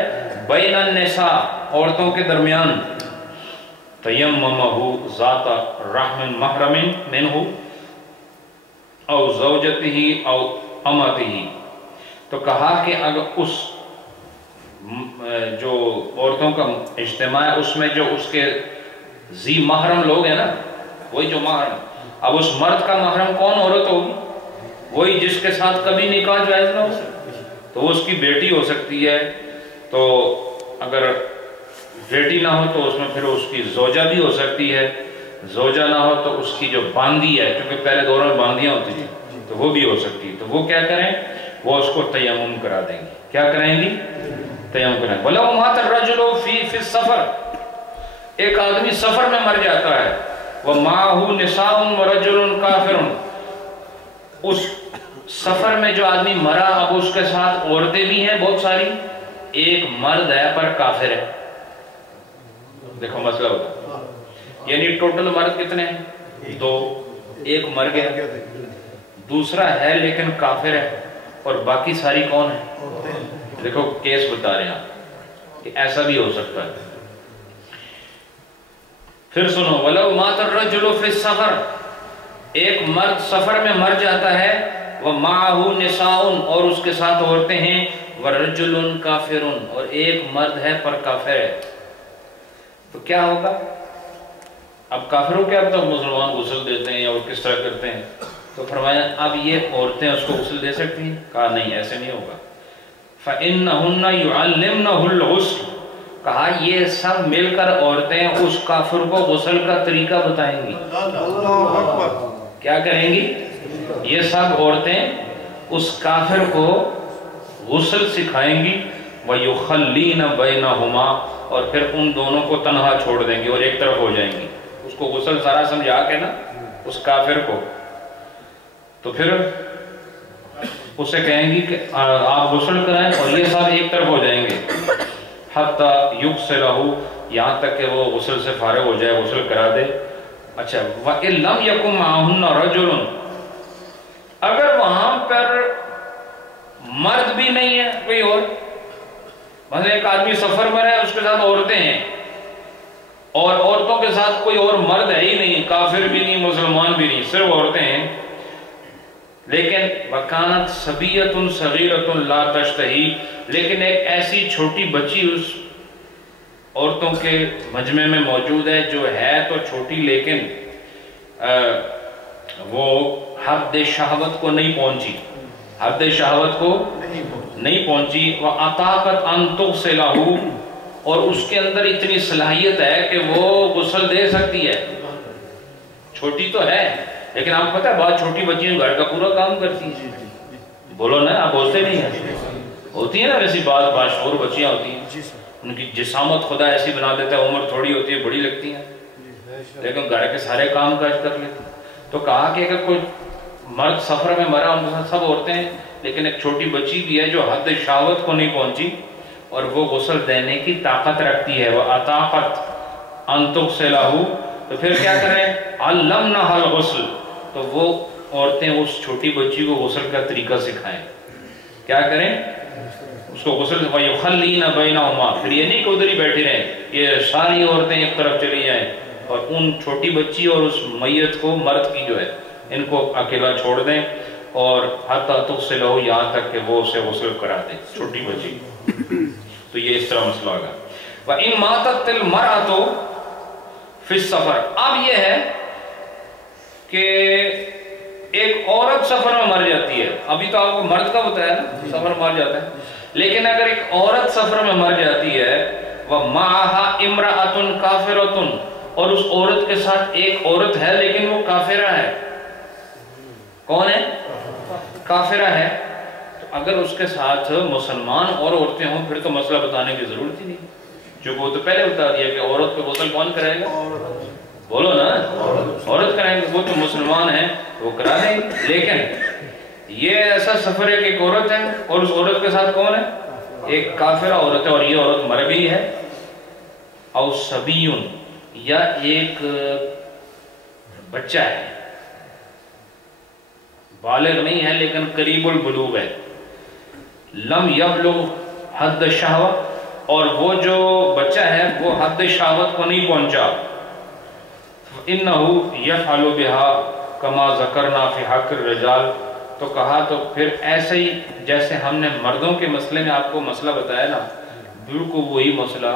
بَيْنَ النِّسَاءِ، عورتوں کے درمیان، تَيَمَّمَهُ ذَاتَ رَحْمٍ مَحْرَمٍ مِنْهُ او زوجته او امته، تو کہا کہ اگر اس جو عورتوں کا اجتماع ہے اس میں جو اس کے ذی محرم لوگ ہیں نا، وہی جو محرم، اب اس مرد کا محرم کون عورت ہوگی؟ وہی جس کے ساتھ کبھی نکاح جائز نہ ہو، تو وہ اس کی بیٹی ہو سکتی ہے، تو اگر بیٹی نہ ہو تو اس میں پھر اس کی زوجہ بھی ہو سکتی ہے، زوجہ نہ ہو تو اس کی جو باندی ہے، کیونکہ پہلے دور میں باندیاں ہوتی تھی تو وہ بھی ہو سکتی ہے، تو وہ کیا کریں؟ وہ اس کو تیمم کرا دیں گی۔ کیا کریں گی؟ تیمم کریں گے۔ وَلَوْ مَاتَ الرَّجُلُ فِي السَّفَرِ، ایک آدمی سفر میں مر جاتا ہے، وَمَعَهُ نِسَاءٌ وَرَجُلٌ كَافِرٌ، اس سفر میں جو آدمی مرا اب اس کے ساتھ عورتیں بھی ہیں بہت ساری، ایک مرد ہے پر کافر ہے، دیکھو مسئلہ ہوگا، یعنی ٹوٹل مرد کتنے ہیں؟ دو، ایک مر گیا، دوسرا ہے لیکن کافر ہے، اور باقی ساری کون ہے؟ دیکھو کیس بتا رہے ہیں آپ کہ ایسا بھی ہو سکتا ہے۔ پھر سنو وَلَوْ مَاتَ الرَّجُلُ فِي السَّفَرِ، ایک مرد سفر میں مر جاتا ہے، وَمَعَهُ نِسَاءٌ، اور اس کے ساتھ عورتیں ہیں، وَرَجُلٌ كَافِرٌ، اور ایک مرد ہے پر کافر ہے، تو کیا ہوگا؟ اب کافروں کے اب تو مسلمان غسل دیتے ہیں اور کس طرح کرتے ہیں، تو فرمایا اب یہ عورتیں اس کو غسل دے سکتی ہیں؟ کہا نہیں، ایسے نہیں ہوگا۔ فَإِنَّهُنَّ يُعَلِّمْنَهُ الْغُسْلَ، کہا یہ سب مل کر عورتیں اس کافر کو غسل کا طریقہ بتائیں گی۔ کیا کریں گی؟ یہ سب عورتیں اس کافر کو غسل سکھائیں گی، وَيُخَلِّينَ بَيْنَهُمَا، اور پھر ان دونوں کو تنہا چھوڑ دیں گی اور ایک طرف ہو جائیں گی، اس کو غسل سارا سمجھا کے نا اس کافر کو، تو پھر اسے کہیں گی کہ آپ غسل کرائیں اور یہ سب ایک طرف ہو جائیں گے، حَتَّى يُغْسِلَهُ، یہاں تک کہ وہ غسل سے فارغ ہو جائے، غسل کرا دے۔ اچھا وَإِن لَمْ يَكُنْ مَعَهُنَّ رَجُلٌ، اگر وہاں پر مرد بھی نہیں ہے کوئی اور، مثلا ایک آدمی سفر میں ہے، اس کے ساتھ عورتیں ہیں اور عورتوں کے ساتھ کوئی اور مرد ہے ہی نہیں، کافر بھی نہیں مسلمان بھی نہیں، صرف عورتیں ہیں، لیکن وَكَانَتْ صَبِيَّةٌ صَغِيرَةٌ لَا تَشْتَهِي، لیکن ایک ایسی چھوٹی بچی اس عورتوں کے مجمع میں موجود ہے جو ہے تو چھوٹی لیکن وہ حد شہوت کو نہیں پہنچی، حد شہوت کو نہیں پہنچی، وَأَطَاقَتْ أَن تُغْسِلَهُ، اور اس کے اندر اتنی صلاحیت ہے کہ وہ غسل دے سکتی ہے، چھوٹی تو ہے لیکن آپ کو پتہ ہے بہت چھوٹی بچیاں گھر کا پورا کام کرتی ہیں، بولو نا، آپ بولتے نہیں ہیں، ہوتی ہیں نا ویسی بات باشعور بچیاں ہوتی ہیں، ان کی جسامت خدا ایسی بنا دیتا ہے، عمر تھوڑی ہوتی ہے بڑی لگتی ہیں لیکن گھر کے سارے کام کاج کر لیتی ہیں۔ تو کہا کہ اگر کوئی مرد سفر میں مرا، ان کے ساتھ سب عورتیں ہیں لیکن ایک چھوٹی بچی بھی ہے جو حد شہوت کو نہیں پہنچی اور وہ غسل دینے کی طاقت رکھتی ہے، وہ اطاقت ان تغسلہ، تو پھر کیا کریں؟ علمناها الغسل، تو وہ عورتیں اس چھوٹی بچی کو غسل کا طریقہ سکھائیں، کیا کریں؟ اس کو غسل، وَيُخَلِّينَ بَيْنَهُمَا، پھر یہ نہیں کہ ادھر ہی بیٹھی رہیں، یہ ساری عورتیں ایک طرف چلی جائیں اور ان چھوٹی بچی اور اس میت کو، مرد کی جو ہے، ان کو اکیلا چھوڑ دیں، اور حَتَّى تُغْسِلَهُ، یہاں تک کہ وہ اسے غسل کرا دیں چھوٹی بچی۔ تو یہ اس طرح مسئلہ ہوگا۔ وَإِن مَاتَتِ الْمَرْأَةُ فِي السَّفَرِ، اب یہ ہے کہ ایک عورت سفر میں مر جاتی ہے، ابھی تو آپ کو مرد کا بتایا نا، سفر مر جاتا ہے، لیکن اگر ایک عورت سفر میں مر جاتی ہے وَمَعَهَا إِمْرَأَةٌ كَافِرَةٌ اور اس عورت کے ساتھ ایک عورت ہے لیکن وہ کافرہ ہے، کون ہے؟ کافرہ ہے، تو اگر اس کے ساتھ مسلمان اور عورتیں ہوں پھر تو مسئلہ بتانے کی ضرورت ہی نہیں، جو وہ تو پہلے بتا دیا کہ عورت پہ غسل کون کرے گا؟ بولو نا، عورت کرائیں گے، وہ تو مسلمان ہیں وہ کرا دیں گے، لیکن یہ ایسا سفر ہے کہ ایک عورت ہے اور اس عورت کے ساتھ کون ہے؟ ایک کافرہ عورت ہے اور یہ عورت مر گئی ہے، او صبیون یا ایک بچہ ہے، بالغ نہیں ہے لیکن قریب البلوغ ہے، لم یبلغ حد الشہوہ اور وہ جو بچہ ہے وہ حد شہوت کو نہیں پہنچا، انہو یفعل بہا کما ذکرنا فی حق الرجال، تو کہا تو پھر ایسے ہی جیسے ہم نے مردوں کے مسئلے میں آپ کو مسئلہ بتایا نا، بالکل وہی مسئلہ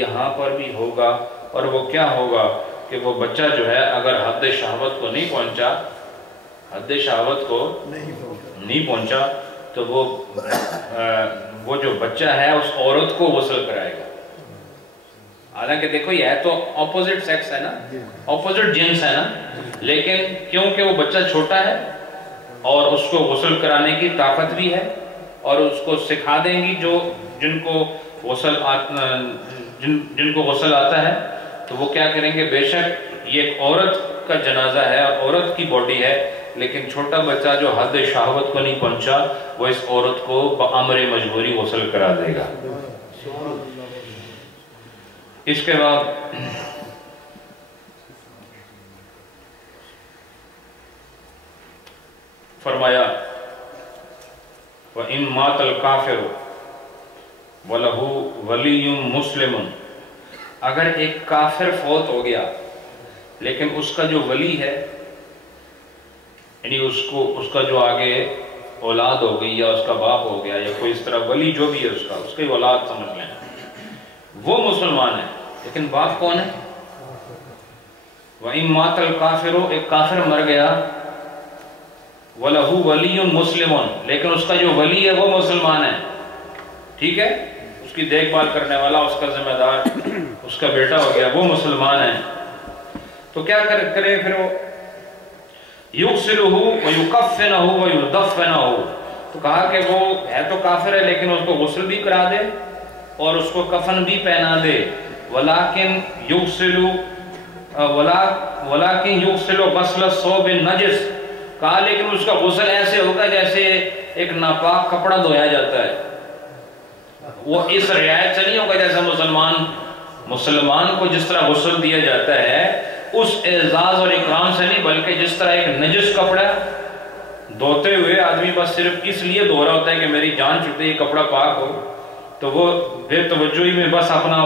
یہاں پر بھی ہوگا، اور وہ کیا ہوگا کہ وہ بچہ جو ہے اگر حد شہوت کو نہیں پہنچا، حد شہوت کو نہیں پہنچا تو وہ جو بچہ ہے اس عورت کو غسل کرائے گا، حالانکہ دیکھو یہ تو اپوزٹ سیکس ہے نا، اپوزٹ جنس ہے نا، لیکن کیونکہ وہ بچہ چھوٹا ہے اور اس کو غسل کرانے کی طاقت بھی ہے اور اس کو سکھا دیں گی جن کو غسل آتا ہے، تو وہ کیا کریں گے، بے شک یہ ایک عورت کا جنازہ ہے اور عورت کی باڈی ہے، لیکن چھوٹا بچہ جو حد شہوت کو نہیں پہنچا وہ اس عورت کو بامر مجبوری غسل کرا دے گا۔ اس کے بعد فرمایا وَإِن مَاتَ الْكَافِرُ وَلَهُ وَلِيٌّ مُسْلِمٌ، اگر ایک کافر فوت ہو گیا لیکن اس کا جو ولی ہے، یعنی اس کا جو آگے اولاد ہو گئی یا اس کا باپ ہو گیا یا کوئی اس طرح ولی جو بھی ہے اس کی اولاد سمجھ لیں، وہ مسلمان ہے لیکن باپ کون ہے؟ وَإِن مَاتَ الْكَافِرُ، ایک کافر مر گیا، وَلَهُ وَلِيٌّ مُسْلِمٌ، لیکن اس کا جو ولی ہے وہ مسلمان ہے، ٹھیک ہے، اس کی دیکھ بھال کرنے والا، اس کا ذمہ دار اس کا بیٹا ہو گیا، وہ مسلمان ہے، تو کیا کرے پھر وہ يُغْسِلُهُ وَيُكَفِّنَهُ وَيُدَفِّنَهُ، تو کہا کہ وہ ہے تو کافر ہے لیکن اس کو غسل بھی کرا دے اور اس کو کفن بھی پہنا دے، وَلَكِنْ يُغْسِلُ غَسْلَ الثَّوْبِ النَّجِسِ، کہا لیکن اس کا غسل ایسے ہوگا جیسے ایک ناپاک کپڑا دھویا جاتا ہے، وہ اس رعایت سے نہیں ہوگا جیسے مسلمان کو جس طرح غسل دیا جاتا ہے اس اعزاز اور اکرام سے نہیں، بلکہ جس طرح ایک نجس کپڑا دھوتے ہوئے آدمی بس صرف اس لیے دھو رہا ہوتا ہے کہ میری جان چھوٹے یہ کپڑا پاک ہو، تو وہ بے توجہی میں بس اپنا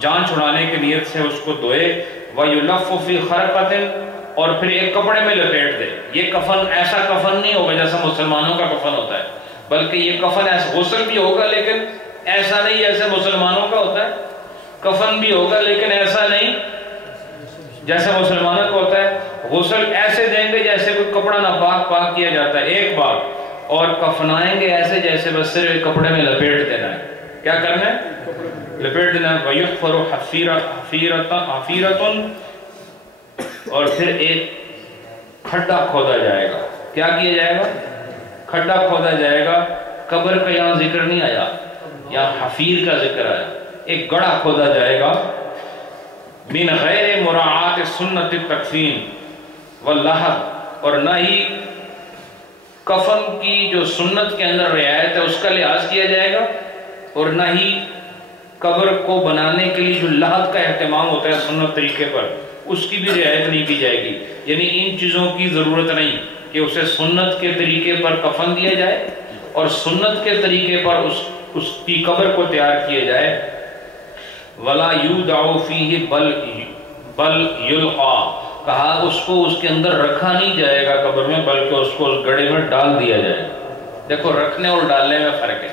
جان چھڑانے کی نیت سے اس کو دھوئے، وَيُلَفُّ فِي خَرْقَةٍ، اور پھر ایک کپڑے میں لپیٹ دے۔ یہ کفن ایسا کفن نہیں ہوگا جیسا مسلمانوں کا کفن ہوتا ہے، بلکہ یہ کفن ایسا غسل بھی ہوگا لیکن ایسا نہیں جیسے مسلمانوں کا ہوتا ہے، کفن بھی ہوگا لیکن ایسا نہیں جیسے مسلمانوں کا ہوتا ہے، غسل ایسے دیں گے جیسے کوئی کپڑا ناپاک پاک کیا جاتا ہے ایک بار، اور کفنائیں گے ایسے جیسے بس صرف ایک کپڑے میں لپیٹ دینا ہے، کیا کرنا ہے؟ لپیٹ دینا ہے۔ وَيُحْفَرُ حَفِيرَةٌ، اور پھر ایک کھڈا کھودا جائے گا، کیا کیا جائے گا؟ کھڈا کھودا جائے گا، قبر کا یہاں ذکر نہیں آیا، یہاں حفیر کا ذکر آیا، ایک گڑھا کھودا جائے گا، من غیر مراعات سنت التکفین واللحد، اور نہ ہی کفن کی جو سنت کے اندر رعایت ہے اس کا لحاظ کیا جائے گا، اور نہ ہی قبر کو بنانے کے لیے جو لحد کا اہتمام ہوتا ہے سنت طریقے پر اس کی بھی رعایت نہیں کی جائے گی، یعنی ان چیزوں کی ضرورت نہیں کہ اسے سنت کے طریقے پر کفن دیا جائے اور سنت کے طریقے پر اس کی قبر کو تیار کیا جائے۔ وَلَا يُودَعُ فِيهِ بَلْ يُلْقَى، کہا اس کو اس کے اندر رکھا نہیں جائے گا قبر میں، بلکہ اس کو اس گڑھے میں ڈال دیا جائے گا۔ دیکھو رکھنے اور ڈالنے میں فرق ہے۔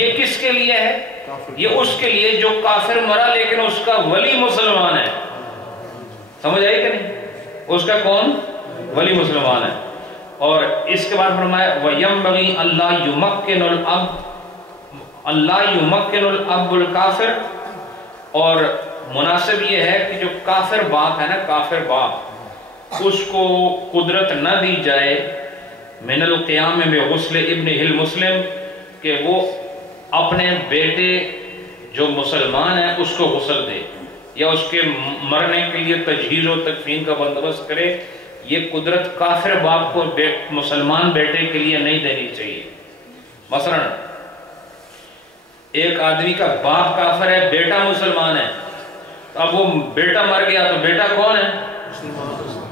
یہ کس کے لیے ہے؟ یہ اس کے لیے جو کافر مرا لیکن اس کا ولی مسلمان ہے، سمجھ آئی کہ نہیں؟ اس کا کون؟ ولی مسلمان ہے۔ اور اس کے بعد فرمایا وَيَنبَغِي أَلَّا يُمَكِّنُ الْأَبْدُ اللہ یمکن الاب الکافر، اور مناسب یہ ہے کہ جو کافر باپ ہے نا، کافر باپ، اس کو قدرت نہ دی جائے من القیام بغسل ابنہ المسلم، کہ وہ اپنے بیٹے جو مسلمان ہے اس کو غسل دے یا اس کے مرنے کے لیے تجہیز و تکفین کا بندوبست کرے. یہ قدرت کافر باپ کو مسلمان بیٹے کے لیے نہیں دینی چاہیے. مثلا ایک آدمی کا باپ کافر ہے، بیٹا مسلمان ہے، اب وہ بیٹا مر گیا تو بیٹا کون ہے؟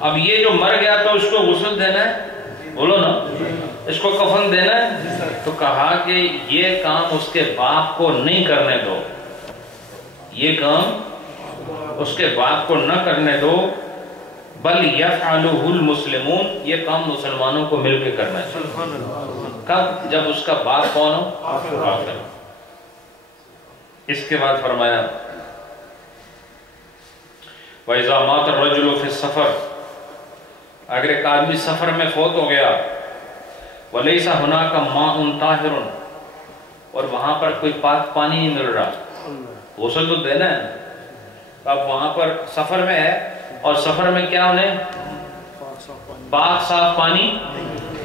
اب یہ جو مر گیا تو اس کو غسل دینا ہے، بولو نا، اس کو کفن دینا ہے. تو کہا کہ یہ کام اس کے باپ کو نہیں کرنے دو، یہ کام اس کے باپ کو نہ کرنے دو، بل یفعلہ المسلمون، یہ کام مسلمانوں کو مل کے کرنا چاہیے. کب؟ جب اس کا باپ کون ہو؟ کافر. اس کے بعد فرمایا وَإِذَا مَاتَ الرَّجُلُ فِي السَّفَرِ، اگر ایک آدمی سفر میں فوت ہو گیا، وَلَيْسَ هُنَاكَ مَاءٌ طَاهِرٌ، اور وہاں پر کوئی پاک پانی نہیں مل رہا، غسل تو دینا ہے. اب وہاں پر سفر میں ہے اور سفر میں کیا انہیں پاک صاف پانی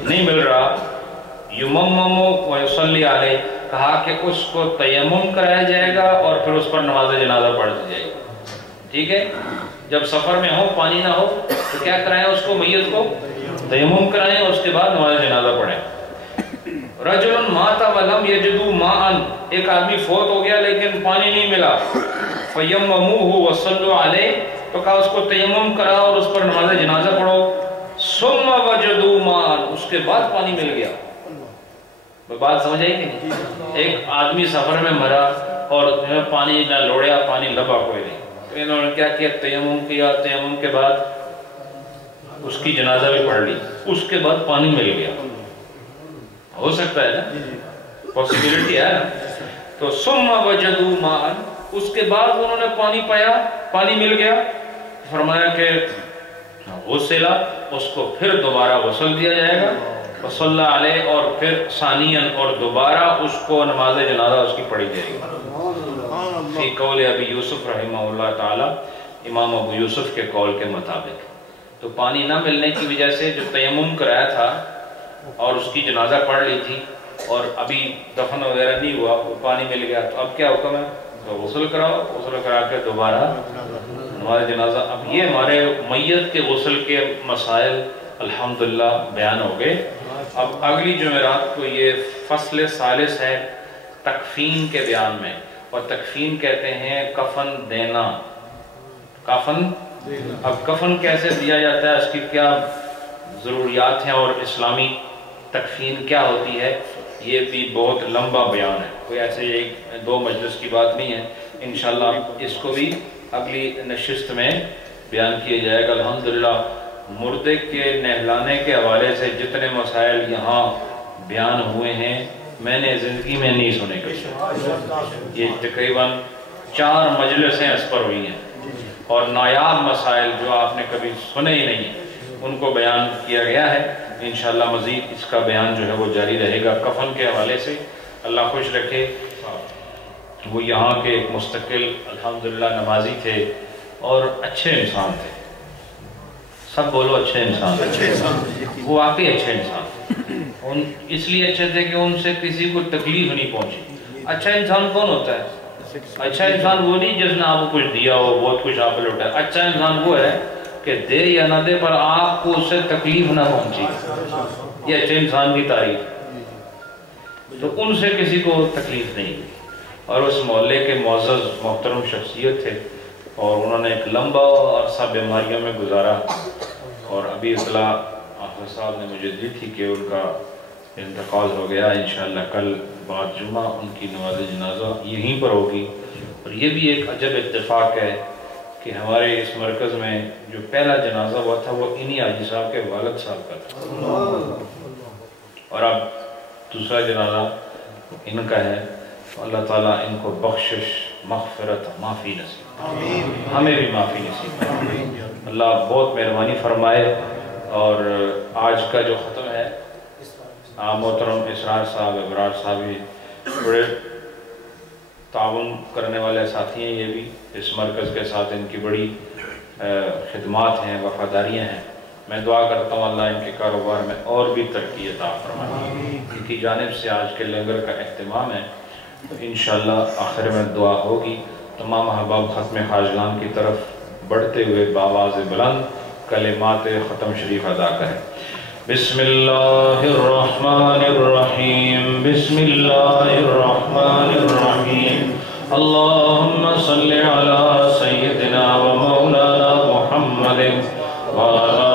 نہیں مل رہا. یممم ویصلی علیہ، کہا کہ اس کو تیمم کرایا جائے گا اور پھر اس پر نماز جنازہ پڑھ دی جائے گی. ٹھیک ہے، جب سفر میں ہو، پانی نہ ہو تو کیا کرائیں؟ اس کو میت کو تیمم کرائیں اور اس کے بعد نماز جنازہ پڑھیں. رجل مات ولم یجدوا ماء، ایک آدمی فوت ہو گیا لیکن پانی نہیں ملا، فیمموہ وصلوا علیہ، تو کہا اس کو تیمم کرا اور اس پر نماز جنازہ پڑھو. ثم وجدوا ماء، اس کے بعد پانی مل گیا. بات سمجھ آئی کہ نہیں؟ ایک آدمی سفر میں مرا اور پانی نہ لوڑیا، پانی لبا کوئی نہیں، تو انہوں نے کیا کیا؟ تیمم کیا، تیمم کے بعد اس کی جنازہ بھی پڑھ لی، اس کے بعد پانی مل گیا. ہو سکتا ہے نا، پاسبلٹی ہے نا. تو ثم وجدوا ماء، اس کے بعد انہوں نے پانی پایا، پانی مل گیا. فرمایا کہ غسلا، اس کو پھر دوبارہ غسل دیا جائے گا، وصلی علیہ، اور پھر ثانیاً اور دوبارہ اس کو نماز جنازہ اس کی پڑھی جائے گی. فی قول ابی یوسف رحمہ اللہ تعالی، امام ابو یوسف کے قول کے مطابق. تو پانی نہ ملنے کی وجہ سے جو تیمم کرایا تھا اور اس کی جنازہ پڑھ لی تھی اور ابھی دفن وغیرہ نہیں ہوا، وہ پانی مل گیا، تو اب کیا حکم ہے؟ تو غسل کراؤ، غسل کرا کے دوبارہ نماز جنازہ. اب یہ ہمارے میت کے غسل کے مسائل الحمدللہ بیان ہو گئے. اب اگلی جمعرات کو یہ فصل ثالث ہے تکفین کے بیان میں، اور تکفین کہتے ہیں کفن دینا. کفن، اب کفن کیسے دیا جاتا ہے، اس کی کیا ضروریات ہیں اور اسلامی تکفین کیا ہوتی ہے، یہ بھی بہت لمبا بیان ہے، کوئی ایسے ایک دو مجلس کی بات نہیں ہے. انشاءاللہ اس کو بھی اگلی نشست میں بیان کیا جائے گا. الحمدللہ مردے کے نہلانے کے حوالے سے جتنے مسائل یہاں بیان ہوئے ہیں میں نے زندگی میں نہیں سنے کبھی. یہ تقریباً 4 مجلسیں اس پر ہوئی ہیں اور نایاب مسائل جو آپ نے کبھی سنے ہی نہیں ان کو بیان کیا گیا ہے. انشاءاللہ مزید اس کا بیان جو ہے وہ جاری رہے گا. کفن کے حوالے سے اللہ خوش رکھے. وہ یہاں کے ایک مستقل الحمدللہ نمازی تھے اور اچھے انسان تھے. سب بولو اچھے انسان. وہ واقعی اچھے انسان، اس لیے اچھے تھے کہ ان سے کسی کو تکلیف نہیں پہنچی. اچھا انسان کون ہوتا ہے؟ اچھا انسان وہ نہیں جس نے آپ کو کچھ دیا ہو، بہت کچھ آپ نے لوٹا. اچھا انسان وہ ہے کہ دے یا نہ دے پر آپ کو اس سے تکلیف نہ پہنچی. یہ اچھے انسان کی تعریف. تو ان سے کسی کو تکلیف نہیں. اور اس محلے کے معزز محترم شخصیت تھے اور انہوں نے ایک لمبا عرصہ بیماریوں میں گزارا. اور ابھی اطلاع حافظ صاحب نے مجھے دی تھی کہ ان کا انتقال ہو گیا. انشاءاللہ کل بعد جمعہ ان کی نماز جنازہ یہیں پر ہوگی. اور یہ بھی ایک عجب اتفاق ہے کہ ہمارے اس مرکز میں جو پہلا جنازہ ہوا تھا وہ انہی حاجی صاحب کے والد صاحب کا تھا اور اب دوسرا جنازہ ان کا ہے. اللہ تعالیٰ ان کو بخشش، مغفرت، معافی نصیب، ہمیں بھی معافی نصیب. اللہ بہت مہربانی فرمائے. اور آج کا جو ختم ہے محترم اسرار صاحب، ابرار صاحب بڑے تعاون کرنے والے ساتھی ہیں، یہ بھی اس مرکز کے ساتھ ان کی بڑی خدمات ہیں، وفاداریاں ہیں۔ میں دعا کرتا ہوں اللہ ان کے کاروبار میں اور بھی ترقی عطا فرمائے۔ ان کی جانب سے آج کے لنگر کا اہتمام ہے، تو انشاءاللہ آخر میں دعا ہوگی۔ تمام احباب ختم خواجگان کی طرف بڑھتے ہوئے بآواز بلند کلمات ختم شریف ادا کریں۔ بسم اللہ الرحمن الرحیم، بسم اللہ الرحمن الرحیم، اللہم صلی علی سیدنا و مولانا محمد وعلی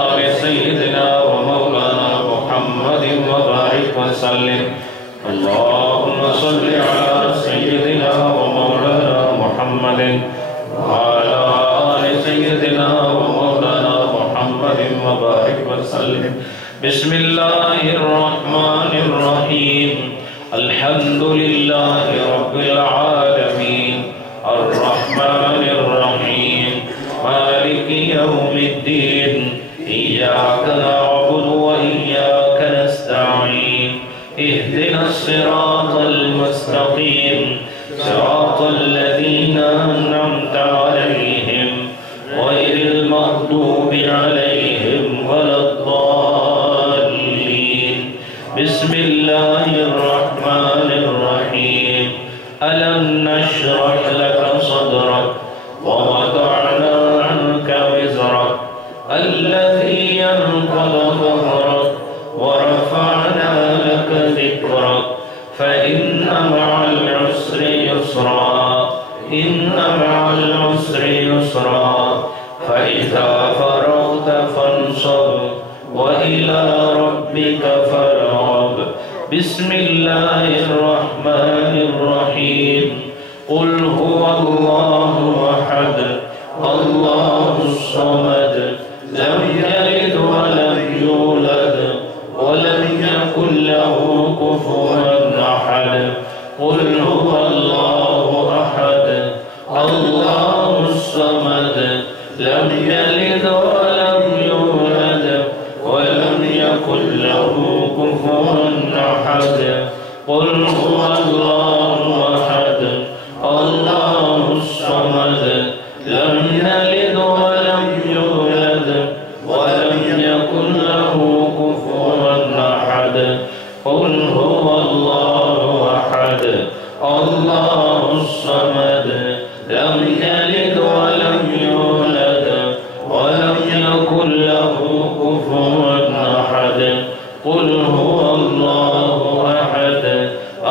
آل سیدنا و مولانا محمد وبارک وسلم۔ اللہم صلی علی سیدنا و مولانا محمد وعلی آل سیدنا و مولانا محمد وبارک وسلم۔ بسم اللہ الرحمن الرحیم، الحمد للہ رب العالمین، الرحمن الرحیم، مالک یوم الدین، ایاک نعبد و ایاک نستعین، اہدنا الصراط المستقیم، صراط الذین انعمت علیہم غیر المغضوب علیہم ولا الضالین۔ بسم اللہ الرحمن الرحیم، ألم نشرح لك صدرك ووضعنا عنك وزرك الذي ينقض ظهرك ورفعنا لك ذكرك فإن مع العسر يسرا، إن مع العسر يسرا، فإذا فرغت فانصب وإلى ربك فارغب۔ بسم اللہ الرحمن الرحیم، قل هو اللہ احد اللہ الصمد لم یلد ولم یولد ولم یکن له کفوا احد، قل هو اللہ احد اللہ الصمد لم یلد ولم یولد ولم یکن له کفوا احد، قل هو اللہ احد اللہ الصمد لم یلد ولم یولد ولم یکن له کفوا احد، قل هو اللہ احد اللہ الصمد لم یلد ولم یولد ولم یکن له کفوا احد، قل هو اللہ احد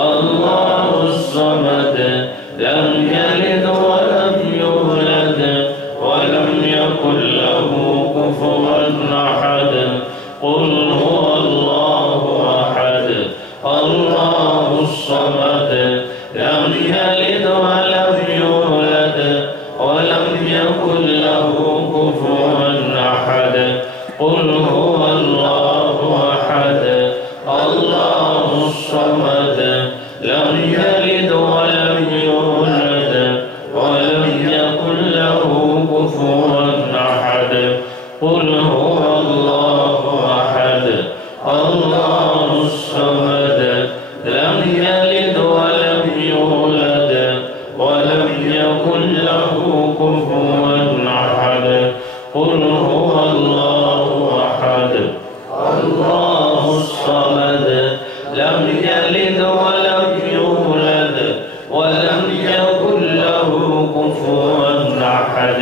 اللہ الصمد لم یلد ولم یولد ولم یکن له کفوا احد، قل هو اللہ احد اللہ الصمد لم یلد ولم یولد ولم یکن له کفوا احد، قل هو اللہ احد اللہ الصمد لم یلد ولم یولد ولم یکن له کفوا احد، قل هو اللہ احد اللہ الصمد لم یلد ولم یولد ولم یکن له کفوا احد، قل هو اللہ احد اللہ الصمد لم یلد ولم یولد ولم یکن له کفوا احد،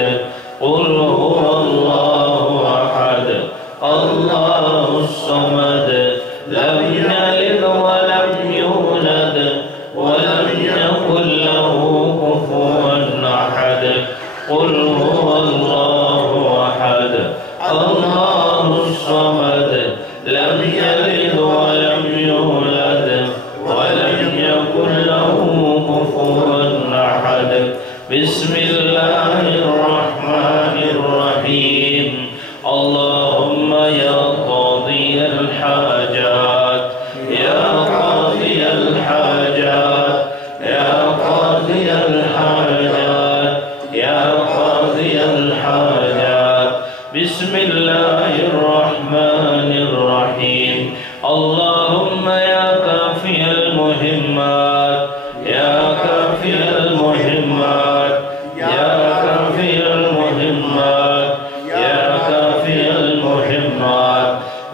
قل هو اللہ احد اللہ الصمد لم یلد ولم یولد ولم یکن له کفوا احد، قل هو اللہ احد اللہ الصمد لم یلد ولم یولد ولم یکن له کفوا احد۔ بسم اللہ الرحمن الرحیم، اللہم یا قاضی الحاجات، یا قاضی الحاجات، یا قاضی الحاجات، یا قاضی الحاجات۔ بسم اللہ الرحمن الرحیم، اللہم یا کافی المہمات، یا کافی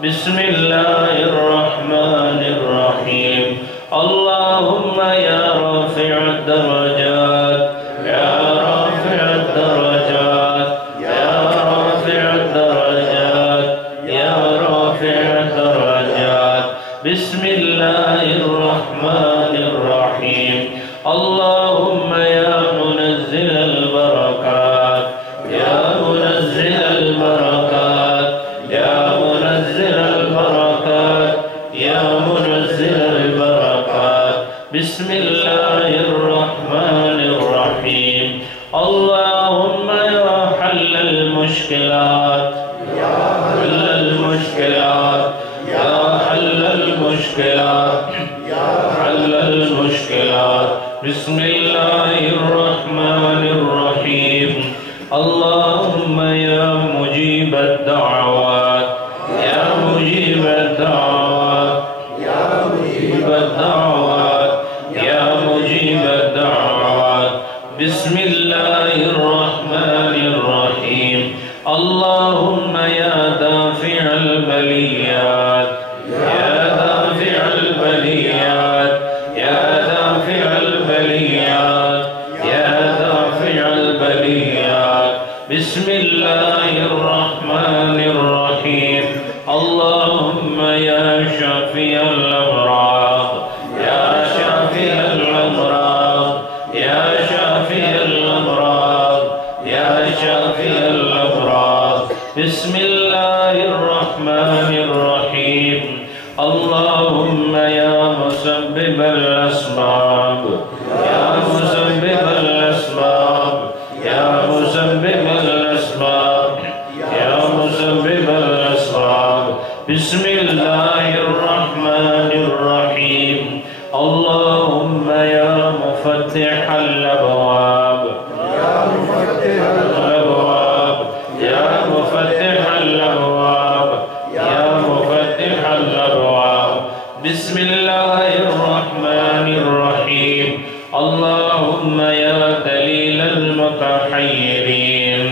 بسم الله الرحمن الرحيم اللهم يا رافع الدرجات يا رافع الدرجات يا رافع الدرجات يا رافع الدرجات بسم الله الرحمن الرحيم اللهم يا منزل البركات يا منزل البركات يا منزل البركات يا منزل البركات بسم الله الرحمن الرحيم اللهم يا حل المشكلات يا حل المشكلات يا حل المشكلات يا حل المشكلات بسم الله الرحمن الرحيم اللهم يا مجيب الدعوات يا مجيب الدعوات يا مجيب الدعوات يا مجيب الدعوات بسم الله الرحمن الرحيم اللهم يا دافع البليات يا دافع البليات يا دافع البليات يا دافع البليات بسم الله الرحمن الرحيم اللهم يا شافي الأمراض يا شافي الأمراض يا شافي الأمراض يا شافي الأمراض بسم الله الرحمن الرحيم اللهم يا مسبب الأسباب يا مسبب الأسباب يا مسبب الأسباب يا مسبب الأسباب بسم الله الرحمن الرحيم اللهم يا مفتح الأبواب يا مفتح الأبواب يا مفتح الأبواب يا مفتح الأبواب بسم الله الرحمن الرحيم اللهم يا دليل المتحيرين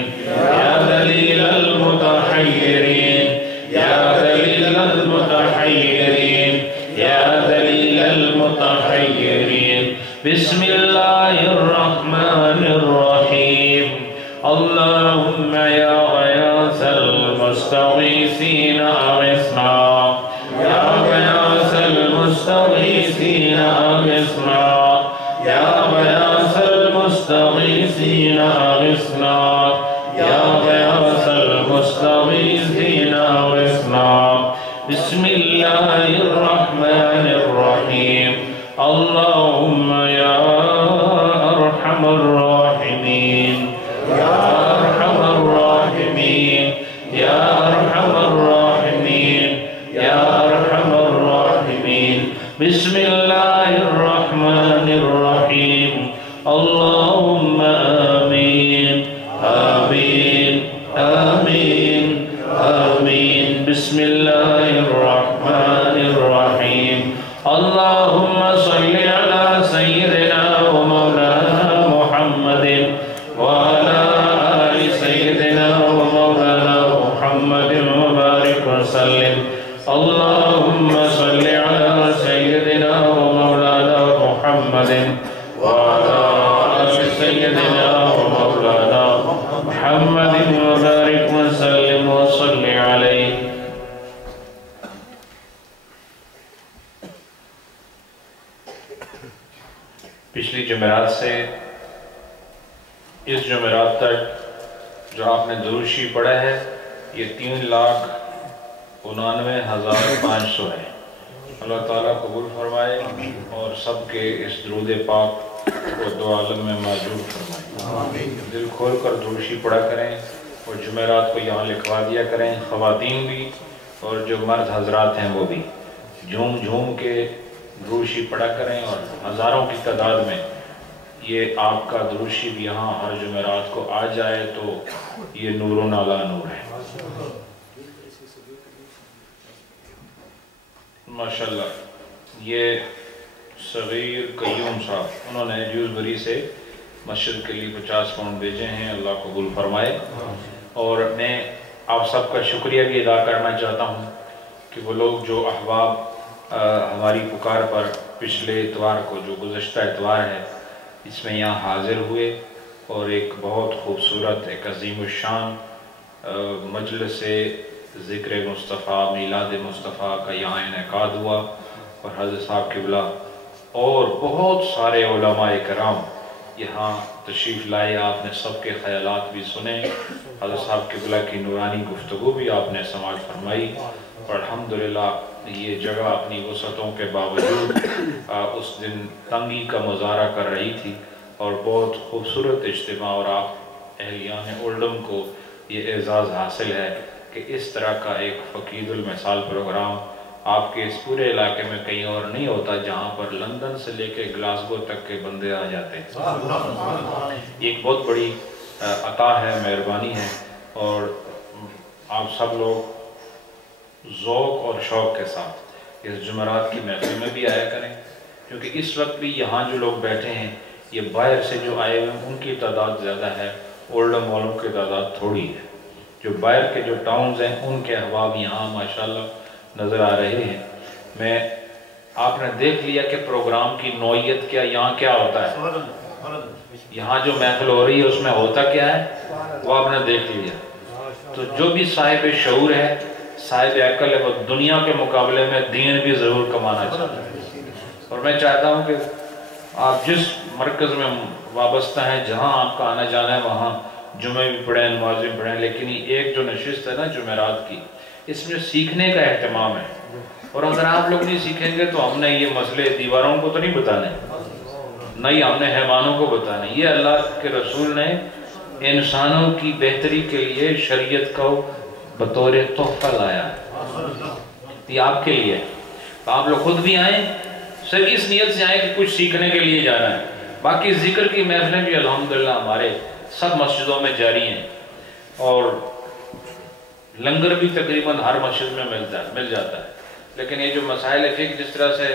يا دليل المتحيرين يا دليل المتحيرين يا دليل المتحيرين بسم الله الرحمن الرحيم اللهم يا غياث المستغيثين أغثنا يا غياث المستغيثين أغثنا يا غياث المستغيثين أغثنا يا غياث المستغيثين أغثنا بسم الله الرحمن الرحيم اللهم يا أرحم الراحمين يا أرحم الراحمين يا أرحم الراحمين يا أرحم الراحمين بسم الله الرحمن الرحيم اللهم آمين آمين آمين آمين بسم الله الرحمن الرحيم اللهم صل على سيدنا ومولانا محمد وعلى آل سيدنا ومولانا محمد وبارك وسلم اللهم صل على سيدنا ومولانا محمد وعلى آل سيدنا ومولانا محمد وبارك وسلم وصل عليه پچھلی جمعرات سے اس جمعرات تک جو آپ نے درود شریف پڑھا ہے یہ 3,99,500 ہے. اللہ تعالیٰ قبول فرمائے اور سب کے اس درود پاک کو دو عالم میں موجود فرمائے. دل کھول کر درود شریف پڑھا کریں اور جمعرات کو یہاں لکھوا دیا کریں. خواتین بھی اور جو مرد حضرات ہیں وہ بھی جھوم جھوم کے درود شریف پڑھا کریں اور ہزاروں کی تعداد میں یہ آپ کا درود شریف یہاں ہر جمعرات کو آ جائے تو یہ نور و نالا نور ہے. ماشاءاللہ. یہ صغیر قیوم صاحب انہوں نے ڈیوزبری سے مسجد کے لیے 50 پاؤنڈ بھیجے ہیں. اللہ قبول فرمائے. اور میں آپ سب کا شکریہ بھی ادا کرنا چاہتا ہوں کہ وہ لوگ جو احباب ہماری پکار پر پچھلے اتوار کو جو گزشتہ اتوار ہے اس میں یہاں حاضر ہوئے اور ایک بہت خوبصورت ایک عظیم الشان مجلس ذکر مصطفیٰ میلاد مصطفیٰ کا یہاں انعقاد ہوا اور حضرت صاحب قبلہ اور بہت سارے علماء کرام یہاں تشریف لائے. آپ نے سب کے خیالات بھی سنے، حضرت صاحب قبلہ کی نورانی گفتگو بھی آپ نے سماعت فرمائی اور الحمدللہ یہ جگہ اپنی وسعتوں کے باوجود اس دن تنگی کا مظاہرہ کر رہی تھی اور بہت خوبصورت اجتماع، اور آپ اہلیان اولڈم کو یہ اعزاز حاصل ہے کہ اس طرح کا ایک فقید المثال پروگرام آپ کے اس پورے علاقے میں کہیں اور نہیں ہوتا جہاں پر لندن سے لے کے گلاسگو تک کے بندے آ جاتے ہیں. یہ ایک بہت بڑی عطا ہے، مہربانی ہے، اور آپ سب لوگ ذوق اور شوق کے ساتھ اس جمعرات کی محفل میں بھی آیا کریں، کیونکہ اس وقت بھی یہاں جو لوگ بیٹھے ہیں یہ باہر سے جو آئے ہوئے ہیں ان کی تعداد زیادہ ہے، اولڈم والوں کی تعداد تھوڑی ہے. جو باہر کے جو ٹاؤنز ہیں ان کے احباب یہاں ماشاءاللہ نظر آ رہے ہیں. آپ نے دیکھ لیا کہ پروگرام کی نوعیت کیا، یہاں کیا ہوتا ہے، یہاں جو محفل ہو رہی ہے اس میں ہوتا کیا ہے وہ آپ نے دیکھ لیا. تو جو بھی صاحب شعور ہے، صاحب عقل ہے، وہ دنیا کے مقابلے میں دین بھی ضرور کمانا چاہتا ہے. اور میں چاہتا ہوں کہ آپ جس مرکز میں وابستہ ہیں، جہاں آپ کا آنا جانا ہے، وہاں جمعہ بھی پڑھیں، نمازیں بھی پڑھیں، لیکن ایک جو نشست ہے نا جمعرات کی، اس میں سیکھنے کا اہتمام ہے. اور اگر آپ لوگ نہیں سیکھیں گے تو ہم نے یہ مسئلے دیواروں کو تو نہیں بتانے، نہیں ہم نے حیوانوں کو بتانے. یہ اللہ کے رسول نے انسانوں کی بہتری کے لیے شریعت کو بطور تحفہ لایا ہے، یہ آپ کے لیے. تو آپ لوگ خود بھی آئیں، صرف اس نیت سے آئیں کہ کچھ سیکھنے کے لیے جانا ہے. باقی ذکر کی محفلیں بھی الحمدللہ ہمارے سب مسجدوں میں جاری ہیں، اور لنگر بھی تقریباً ہر مسجد میں مل جاتا ہے. لیکن یہ جو مسائل فقہ جس طرح سے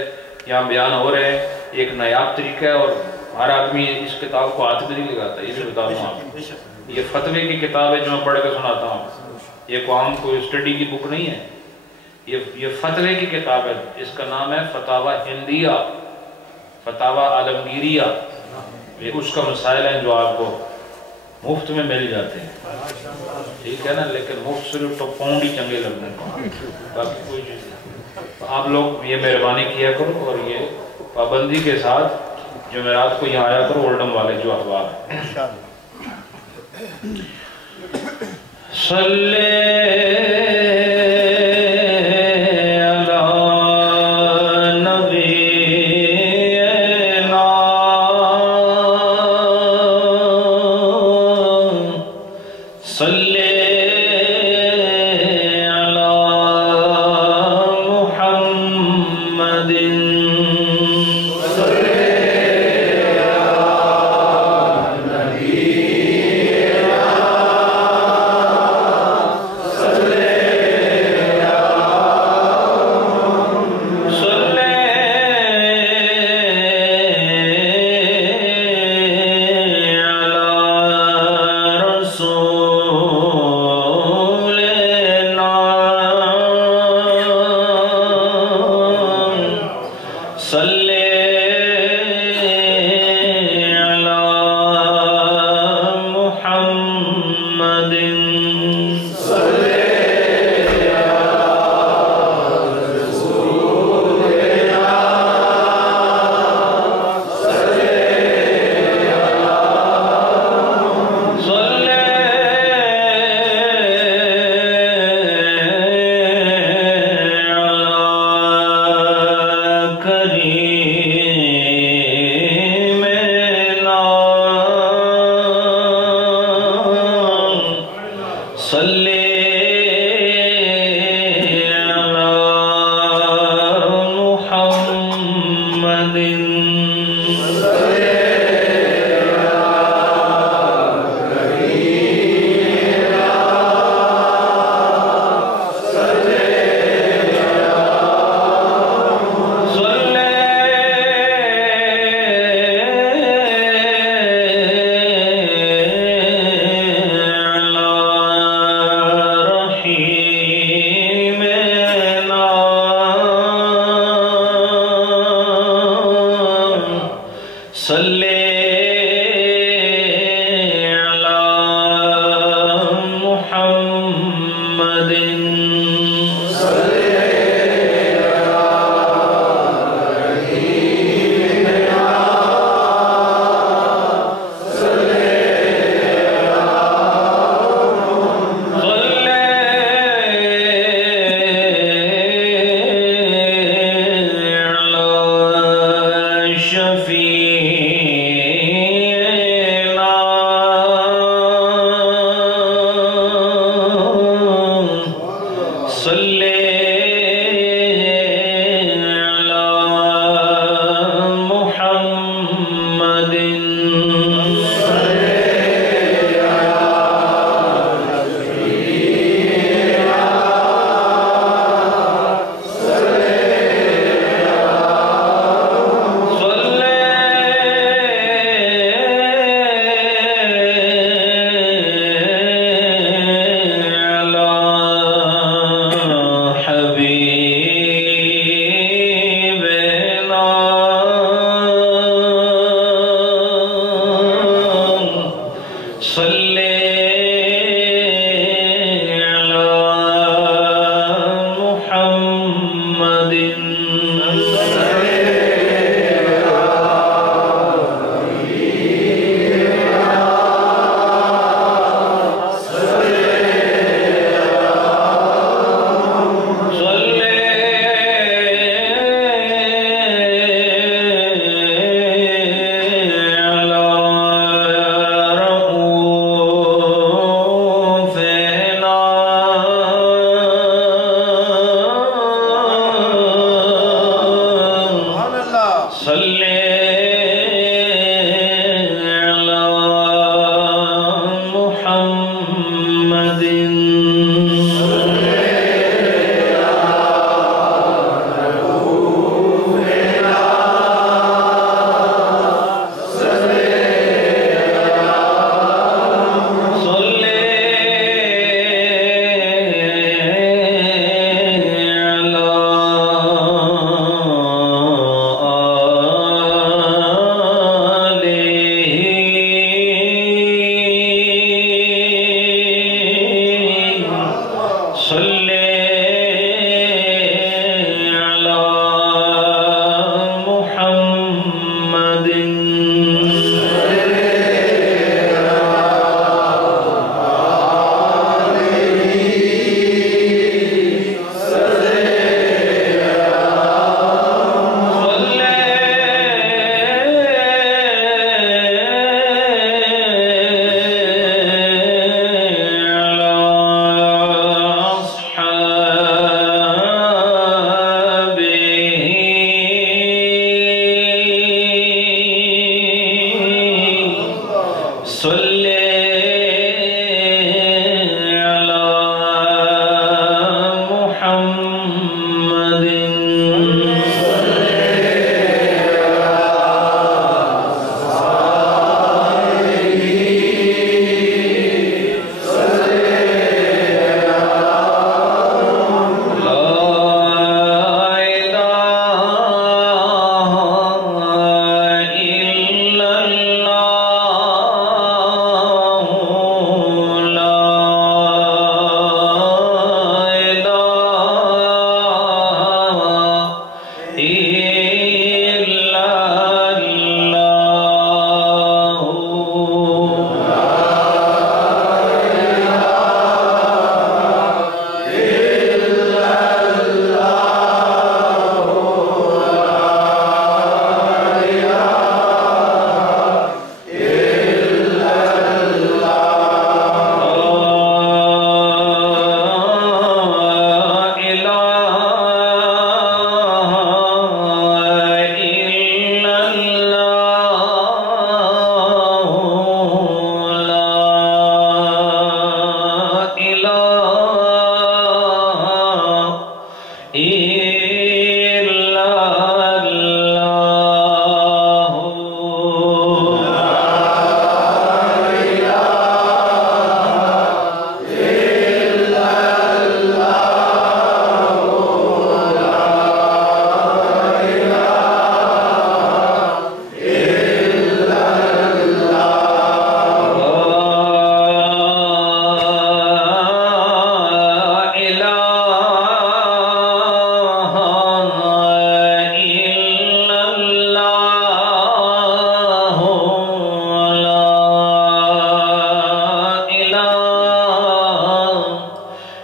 یہاں بیان ہو رہے ہیں، ایک نایاب طریقہ ہے، اور ہر آدمی اس کتاب کو ہاتھ بھی نہیں لگاتا. یہ بھی بتا دوں آپ، یہ فتوے کی کتاب ہے جو میں پڑھ کے سناتا ہوں، یہ کوئی اسٹڈی کی بک نہیں ہے، یہ فتوے کی کتاب ہے. اس کا نام ہے فتاوی ہندیہ، فتاوی عالمگیریہ. یہ اس کا مسائل ہیں جو آپ کو مفت میں مل جاتے ہیں، ٹھیک ہے نا، لیکن مفت صرف تو پاؤنڈ ہی چنگے لگنے کو، باقی کوئی چیز نہیں. آپ لوگ یہ مہربانی کیا کرو اور یہ پابندی کے ساتھ جمعرات کو یہاں آیا کرو، اولڈم والے جو احباب ہیں. محمد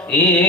اللہ